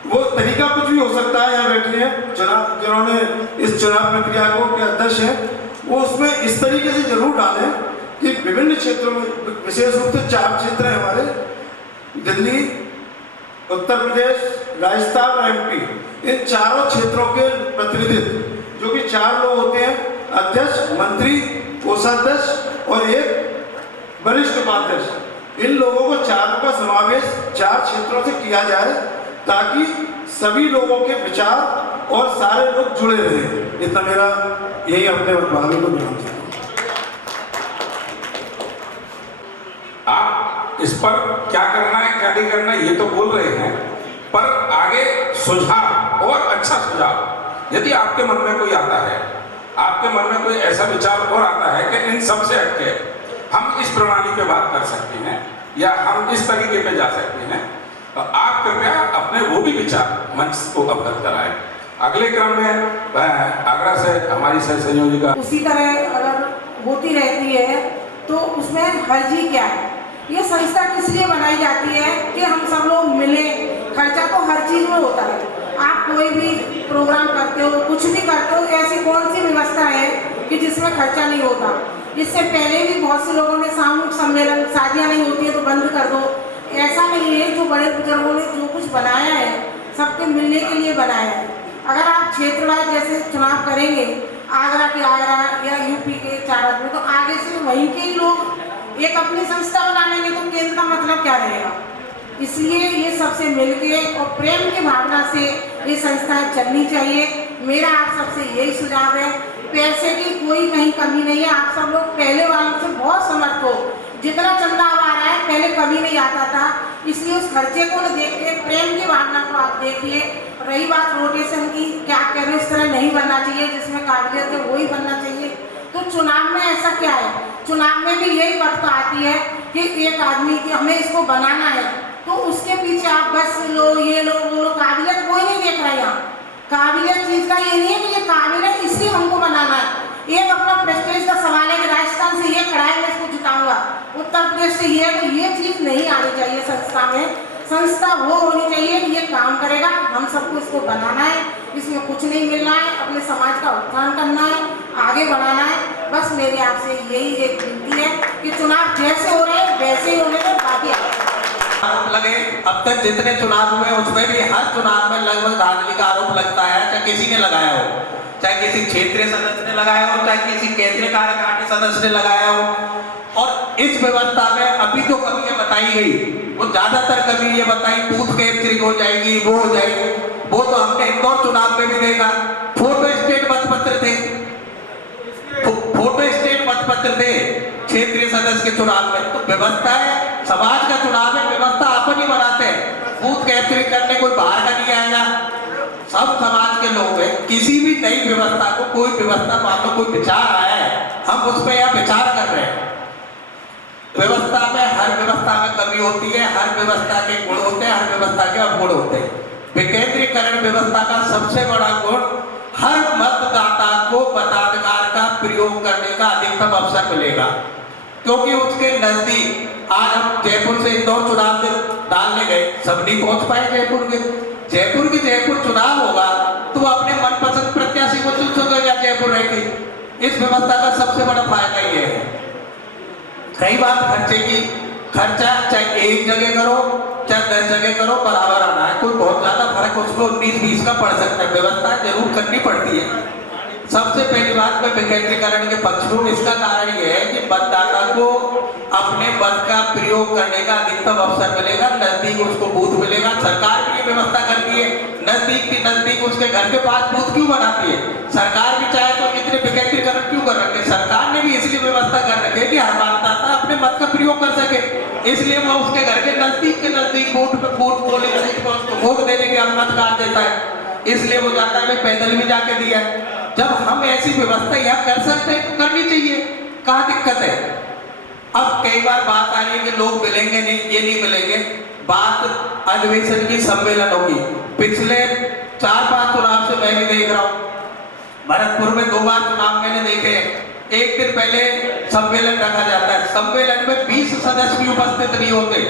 वो तरीका कुछ भी हो सकता है, यहाँ बैठे हैं जिन्होंने इस चुनाव प्रक्रिया को के अध्यक्ष हैं, वो उसमें इस तरीके से जरूर डालें कि विभिन्न क्षेत्रों में, विशेष रूप से 4 क्षेत्र हैं हमारे, दिल्ली, उत्तर प्रदेश, राजस्थान और MP, इन चारों क्षेत्रों के प्रतिनिधित्व जो कि 4 लोग होते हैं, अध्यक्ष, मंत्री, कोषाध्यक्ष और एक वरिष्ठ उपाध्यक्ष, इन लोगों को 4 का समावेश 4 क्षेत्रों से किया जाए ताकि सभी लोगों के विचार और सारे लोग जुड़े रहे। इतना मेरा यही अपने भाभी को विराम देता हूं। आप इस पर क्या करना है क्या नहीं करना है ये तो बोल रहे हैं, पर आगे सुझाव और अच्छा सुझाव यदि आपके मन में कोई आता है, आपके मन में कोई ऐसा विचार और आता है कि इन सब से हटके हम इस प्रणाली पे बात कर सकते हैं या हम इस तरीके पे जा सकते हैं, तो आप कृपया अपने वो भी विचार मंच को अवगत कराएं। अगले क्रम में आगरा से हमारी सह संयोजिका उसी तरह अगर होती रहती है तो उसमें हर्जी क्या है? ये संस्था किस लिए बनाई जाती है कि हम सब लोग मिले। खर्चा तो हर चीज में होता है, आप कोई भी प्रोग्राम करते हो, कुछ भी करते हो, ऐसी कौन सी व्यवस्था है कि जिसमें खर्चा नहीं होता? इससे पहले भी बहुत से लोगों ने सामूहिक सम्मेलन, शादियां नहीं होती है तो बंद कर दो, ऐसा नहीं है। जो बड़े बुजुर्गों ने जो कुछ बनाया है सबके मिलने के लिए बनाया है। अगर आप क्षेत्रवार जैसे चुनाव करेंगे, आगरा के आगरा या यूपी के 4 आदमी, तो आगे से वहीं के ही लोग एक अपनी संस्था बना लेंगे, तो केंद्र का मतलब क्या रहेगा? इसलिए ये सबसे मिलके और प्रेम की भावना से ये संस्थाएं चलनी चाहिए। मेरा आप सबसे यही सुझाव है। पैसे की कोई कहीं कमी नहीं है, आप सब लोग पहले वालों से बहुत समर्थ हो। जितना चंदा अब आ रहा है पहले कभी नहीं आता था, इसलिए उस खर्चे को न देख के प्रेम की भावना को आप देखिए। रही बात रोटेशन की, क्या कह रहे हो, इस तरह नहीं बनना चाहिए, जिसमें काबिलियत है वही बनना चाहिए। तो चुनाव में ऐसा क्या है? चुनाव में भी यही बात आती है कि एक आदमी की हमें इसको बनाना है, तो उसके पीछे आप बस लो, ये लो, वो लो, काबिलियत कोई नहीं देख रहा है यहाँ। काबिलियत चीज का ये नहीं है कि ये काबिल है इसलिए हमको बनाना है। एक अपना प्रेस्टीज का सवाल है कि राजस्थान से ये खड़ा है मैं इसको जिताऊंगा, उत्तर प्रदेश से ये, तो ये चीज नहीं आनी चाहिए संस्था में। संस्था वो होनी चाहिए कि ये काम करेगा, हम सबको इसको बनाना है, इसमें कुछ नहीं मिलना है, अपने समाज का उत्थान करना है, आगे बढ़ाना है। बस मेरी आपसे यही एक विनती है कि चुनाव जैसे हो रहे हैं वैसे ही होने दें, बाकी आरोप लगे। अब तक जितने चुनाव हुए उसमें भी हर चुनाव में लगभग धांधली का आरोप लगता है, चाहे किसी ने लगाया हो, चाहे किसी क्षेत्रीय सदस्य ने लगाया हो, चाहे किसी केंद्रीय कार्यकारिणी सदस्य ने लगाया हो। और इस व्यवस्था में अभी जो कमियां बताई गई वो ज्यादातर कमी ये बताई बूथ कैप्चरिंग हो जाएगी, वो हो जाएगी। वो तो हमने इंदौर चुनाव में भी देखा, फोटो स्टेट मतपत्र थे, फोटो स्टेट मतपत्र थे क्षेत्रीय सदस्य के चुनाव में। तो व्यवस्था है, समाज का चुनाव है, व्यवस्था अपन ही बनाते हैं। बूथ कैप्चरिंग करने कोई बाहर का नहीं आएगा, सब समाज के लोग हैं। किसी भी नई व्यवस्था को, कोई व्यवस्था मान लो कोई विचार आया है, हम उस पर यहाँ विचार कर रहे हैं। व्यवस्था में, हर व्यवस्था में कमी होती है, हर व्यवस्था के गुण होते हैं, हर व्यवस्था के अवगुण होते हैं। विकेंद्रीकरण व्यवस्था का सबसे बड़ा गुण, हर मतदाता को मताधिकार का प्रयोग करने का अधिकतम अवसर मिलेगा, क्योंकि उसके नजदीक आज हम जयपुर से इंदौर चुनाव डालने गए, सब नहीं पहुंच पाए जयपुर के। जयपुर चुनाव होगा तो अपने मनपसंद प्रत्याशी को चुन सकेगा जयपुर रहेगी। इस व्यवस्था का सबसे बड़ा फायदा ये है। कई बात खर्चे की, खर्चा चाहे एक जगह करो चाहे 10 जगह करो, बराबर आना है। कोई बहुत ज्यादा फर्क उसको 19-20 का पड़ सकता है। व्यवस्था जरूर करनी पड़ती है। सबसे पहली बात मैं विकेंद्रीकरण के पक्ष में, इसका कारण यह है कि मतदाता को अपने मत का प्रयोग करने का अधिकतम अवसर मिलेगा, नजदीक उसको बूथ मिलेगा। सरकार भी ये व्यवस्था करती है, नजदीक उसके घर के पास बूथ क्यों बनाती है? सरकार भी चाहे तो इतने विकेंद्रीकरण क्यों कर रखे? सरकार ने भी इसलिए व्यवस्था कर रखी है कि हर मतदाता अपने मत का प्रयोग कर सके, इसलिए वो उसके घर के नजदीक वोट देने के अधिकार देता है। इसलिए वो जाता है, पैदल भी जाके दिया। जब हम ऐसी व्यवस्था यहाँ कर सकते हैं तो करनी चाहिए, कहाँ दिक्कत है? अब कई बार बात आ रही है कि लोग मिलेंगे नहीं, ये नहीं मिलेंगे। बात अधिवेशन की, सम्मेलन होगी। पिछले 4-5 चुनाव से मैं भी देख रहा हूँ, भरतपुर में 2 बार चुनाव मैंने देखे। एक दिन पहले सम्मेलन रखा जाता है, सम्मेलन में 20 सदस्य भी उपस्थित नहीं होते,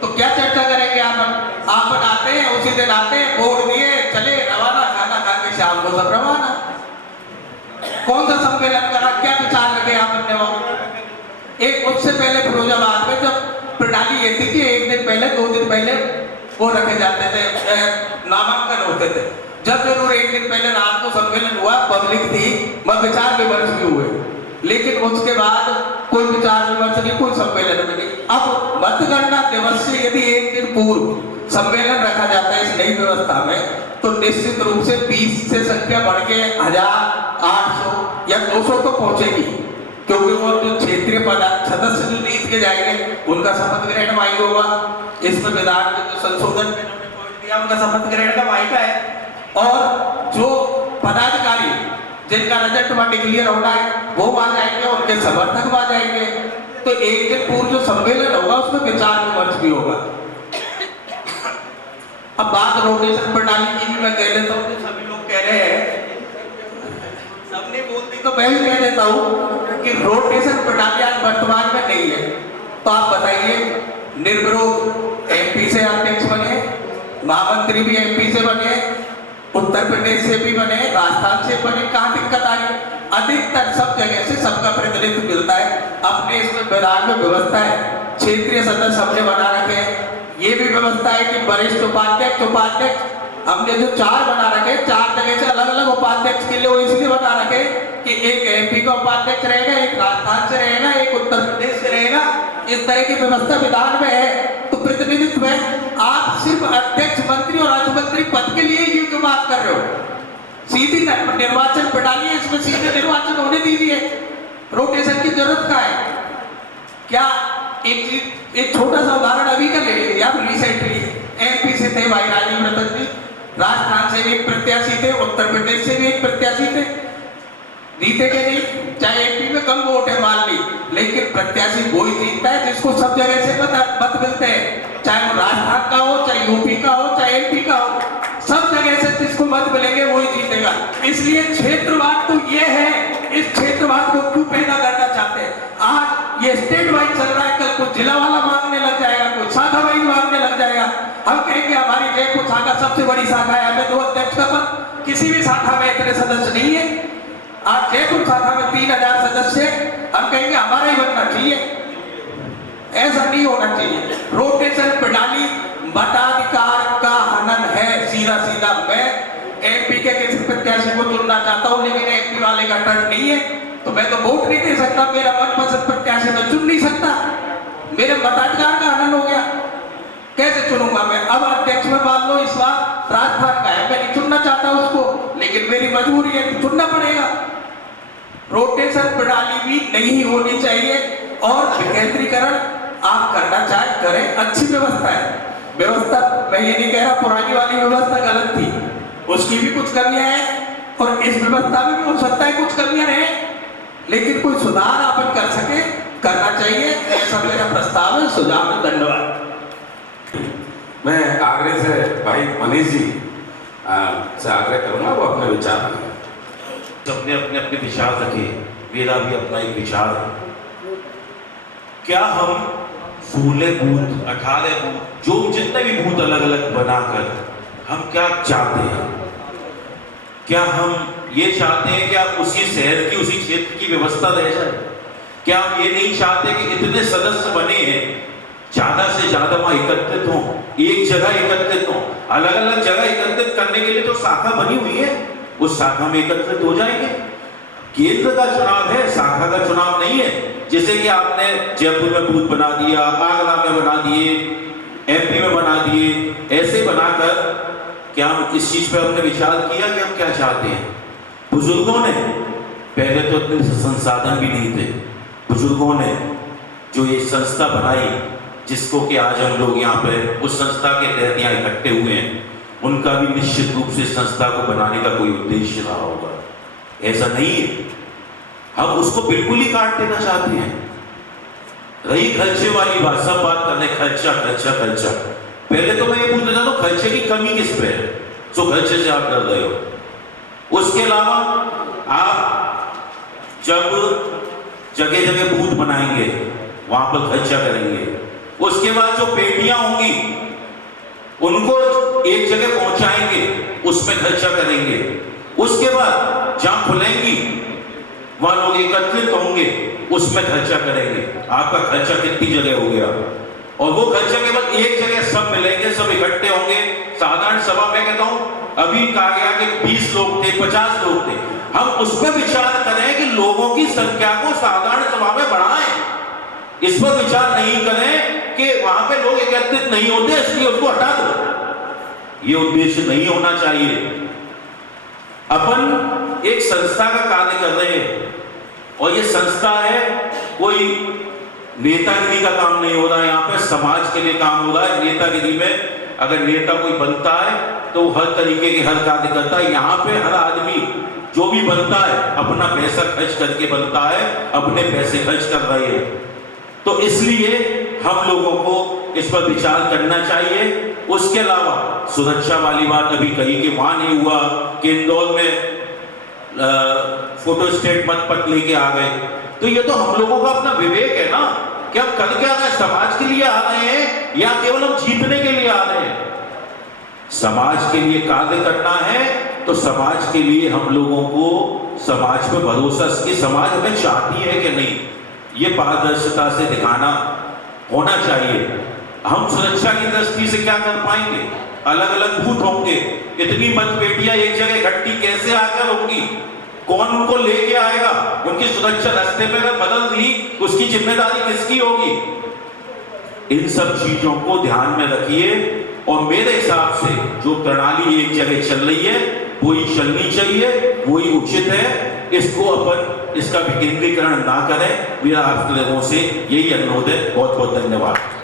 तो क्या चर्चा करेंगे? आप आते हैं, उसी दिन आते हैं, वोट दिए, चले रवाना, खाना खा के शाम को सब रवाना। कौन सा सम्मेलन करा, क्या विचार रखे आपने? वहां एक उससे पहले फिरोजाबाद में जब प्रणाली ये थी कि एक दिन पहले, 2 दिन पहले वो रखे जाते थे, नामांकन होते थे। जब जरूर एक दिन पहले रात को सम्मेलन हुआ, पब्लिक थी, विचार विमर्श भी हुए। लेकिन उसके बाद कोई विचार विमर्श नहीं, कोई सम्मेलन में नहीं। अब मतगणना दिवस से यदि एक दिन पूर्व सम्मेलन रखा जाता है इस नई व्यवस्था में, तो निश्चित रूप से 20 से संख्या बढ़ के 1000, 800 या 200 तो पहुंचेगी, क्योंकि वो जो क्षेत्रीय सदस्य जो जीत के जाएंगे उनका शपथ ग्रहण वहीं होगा। इसमें विधान के जो संशोधन में उन्होंने पॉइंट दिया उनका शपथ ग्रहण का वहीं का है, और जो पदाधिकारी जिनका रिजल्ट वहां डिक्लेयर होना है वो वहां जाएंगे, उनके समर्थक वहां जाएंगे। तो एक दिन पूर्व जो सम्मेलन होगा उसमें विचार विमर्श भी होगा। अब बात रोटेशन प्रणाली की भी मैं कह देता हूँ, सभी लोग कह रहे हैं, सबने बोलती तो मैं भी कह देता हूँ कि रोटेशन प्रणाली आज वर्तमान में नहीं है। तो आप बताइए, निर्विरोध एमपी से अध्यक्ष बने, महामंत्री भी एमपी से बने, उत्तर प्रदेश से भी बने, राजस्थान से बने, कहाँ दिक्कत आ रही? अधिकतर सब जगह से सबका प्रतिनिधित्व मिलता है। अपने इसमें विधान में व्यवस्था है, क्षेत्रीय सदस्य हमने बना रखे हैं। ये भी व्यवस्था है कि वरिष्ठ उपाध्यक्ष हमने जो 4 बना रखे, 4 जगह से अलग अलग उपाध्यक्ष के लिए वो इसलिए बना रखे कि एक एमपी का उपाध्यक्ष रहेगा, एक राजस्थान से रहेगा, एक उत्तर प्रदेश से रहेगा। इस तरह की व्यवस्था विधान में है। तो प्रतिनिधित्व में आप सिर्फ अध्यक्ष, मंत्री और राज्य मंत्री पद के लिए ये क्यों बात कर रहे हो? सीधी निर्वाचन प्रणाली है, इसमें सीधे निर्वाचन होने दीजिए। रोटेशन की जरूरत क्या है? क्या एक छोटा सा उदाहरण अभी का ले लीजिए आप। रिसेंटली एमपी से थे भाई राजीव रतन जी, राजस्थान से भी एक प्रत्याशी थे, उत्तर प्रदेश से भी एक प्रत्याशी थे, जीते के नहीं, चाहे एमपी में कम वोट है मान ली, लेकिन प्रत्याशी वही जीतता है जिसको सब जगह से मत मिलते हैं, चाहे वो राजस्थान का हो, चाहे यूपी का हो, चाहे एमपी का हो, सब जगह से जिसको मत मिलेंगे वही जीतेगा। इसलिए क्षेत्रवाद तो ये है, इस क्षेत्रवाद को क्यों पैदा करना चाहते हैं? आज ये स्टेट वाइज चल रहा है, कल कोई जिला वाला मांगने लग जाएगा, कोई शाखा वाइज मांगने लग जाएगा। हम कहेंगे हमारी जयपुर शाखा सबसे बड़ी शाखा है, हमें 2 अध्यक्ष का पद, किसी भी शाखा में इतने सदस्य नहीं है। आज जयपुर शाखा में 3000 सदस्य, हम कहेंगे हमारा ही बनना चाहिए। ऐसा नहीं होना चाहिए। रोटेशन प्रणाली मताधिकार का हनन है, सीधा सीधा। मैं एमपी के किसी प्रत्याशी को चुनना चाहता हूँ, लेकिन एमपी वाले का टर्न नहीं है, तो मैं तो वोट नहीं दे सकता, मेरा मनपसंद प्रत्याशी मैं चुन नहीं सकता, मेरे मताधिकार का हनन हो गया। कैसे चुनूंगा मैं? अब अध्यक्ष में मान लो इस बार राजस्थान का है, मैं नहीं चुनना चाहता उसको, लेकिन मेरी मजबूरी है कि चुनना पड़ेगा। रोटेशन प्रणाली भी नहीं होनी चाहिए, और विकेंद्रीकरण आप करना चाहे करें, अच्छी व्यवस्था है। व्यवस्था मैं ये नहीं कह रहा पुरानी वाली व्यवस्था गलत थी, उसकी भी कुछ कमियां हैं, और इस व्यवस्था में भी हो सकता है कुछ कमियां रहे, लेकिन कोई सुधार अपन कर सके, करना चाहिए। ऐसा मेरा प्रस्ताव है, सुझाव है। धन्यवाद। मैं आगरे से भाई मनीष जी से आग्रह करूंगा, वो अपने विचार रखें। सबने अपने अपने विचार रखे, मेरा भी अपना एक विचार है। क्या हम 16 बूथ, 18 बूथ, जो जितने भी बूथ अलग अलग बनाकर हम क्या चाहते हैं? क्या हम ये चाहते हैं क्या उसी शहर की, उसी क्षेत्र की व्यवस्था रह जाए? क्या हम ये नहीं चाहते कि इतने सदस्य बने हैं, ज्यादा से ज्यादा वहां एकत्रित हों, एक जगह एकत्रित हों? अलग अलग जगह एकत्रित करने के लिए तो शाखा बनी हुई है, उस शाखा में एकत्रित हो जाएंगे। केंद्र का चुनाव है, शाखा का चुनाव नहीं है। जैसे कि आपने जयपुर में बूथ बना दिया, आगरा में बना दिए, एमपी में बना दिए, ऐसे बनाकर क्या हम इस चीज पे हमने विचार किया कि हम क्या चाहते हैं? बुजुर्गों ने पहले तो इतने संसाधन भी नहीं थे, बुजुर्गों ने जो ये संस्था बनाई, जिसको कि आज हम लोग यहाँ पे उस संस्था के तहत यहाँ इकट्ठे हुए हैं, उनका भी निश्चित रूप से संस्था को बनाने का कोई उद्देश्य रहा होगा। ऐसा नहीं है, हम उसको बिल्कुल ही काट देना चाहते हैं। रही खर्चे वाली बात, सब बात करने खर्चा खर्चा खर्चा। पहले तो मैं ये पूछना चाहता हूँ, खर्चे की कमी किस पे है जो खर्चे से आप कर रहे हो? उसके अलावा आप जब जगह जगह बूथ बनाएंगे वहां पर खर्चा करेंगे, उसके बाद जो पेटियां होंगी उनको एक जगह पहुंचाएंगे, उसमें खर्चा करेंगे, उसके बाद जहां खुलेंगी वहां लोग एकत्रित होंगे, उसमें खर्चा करेंगे। आपका खर्चा कितनी जगह हो गया? और वो खर्चा के बाद एक जगह सब मिलेंगे, सब इकट्ठे होंगे। साधारण सभा में कहता हूं, अभी कहा गया कि 20 लोग थे, 50 लोग थे, हम उस पर विचार करें कि लोगों की संख्या को साधारण सभा में बढ़ाएं। इस पर विचार नहीं करें कि वहां पे लोग एकत्रित नहीं होते इसलिए उसको हटा दो। ये उद्देश्य नहीं होना चाहिए। अपन एक संस्था का कार्य कर रहे हैं और ये संस्था है, कोई नेतागिरी का काम नहीं हो रहा है, यहाँ पे समाज के लिए काम हो रहा है। नेतागिरी में अगर नेता कोई बनता है तो हर तरीके के हर कार्य करता है। यहाँ पे हर आदमी जो भी बनता है अपना पैसा खर्च करके बनता है, अपने पैसे खर्च कर रहे हैं। तो इसलिए हम लोगों को इस पर विचार करना चाहिए। उसके अलावा सुरक्षा वाली बात अभी कही कि वहां नहीं हुआ कि इंदौर में फोटो स्टेट मत पट लेके आ गए, तो ये तो हम लोगों का अपना विवेक है ना कि हम कर क्या रहे हैं, समाज के लिए आ रहे हैं या केवल हम जीतने के लिए आ रहे हैं। समाज के लिए कार्य करना है तो समाज के लिए हम लोगों को समाज पर भरोसा कि समाज हमें चाहती है कि नहीं, ये पारदर्शिता से दिखाना होना चाहिए। हम सुरक्षा की दृष्टि से क्या कर पाएंगे, अलग अलग बूथ होंगे, इतनी मतपेटियां एक जगह इकट्ठी कैसे आकर होंगी, कौन उनको लेके आएगा, उनकी सुरक्षा रास्ते में अगर बदल दी उसकी जिम्मेदारी किसकी होगी। इन सब चीजों को ध्यान में रखिए और मेरे हिसाब से जो प्रणाली एक जगह चल रही है वही चलनी चाहिए, वही उचित है। इसको अपन इसका विकेंद्रीकरण ना करें। मेरा आप लोगों से यही अनुरोध है। बहुत बहुत धन्यवाद।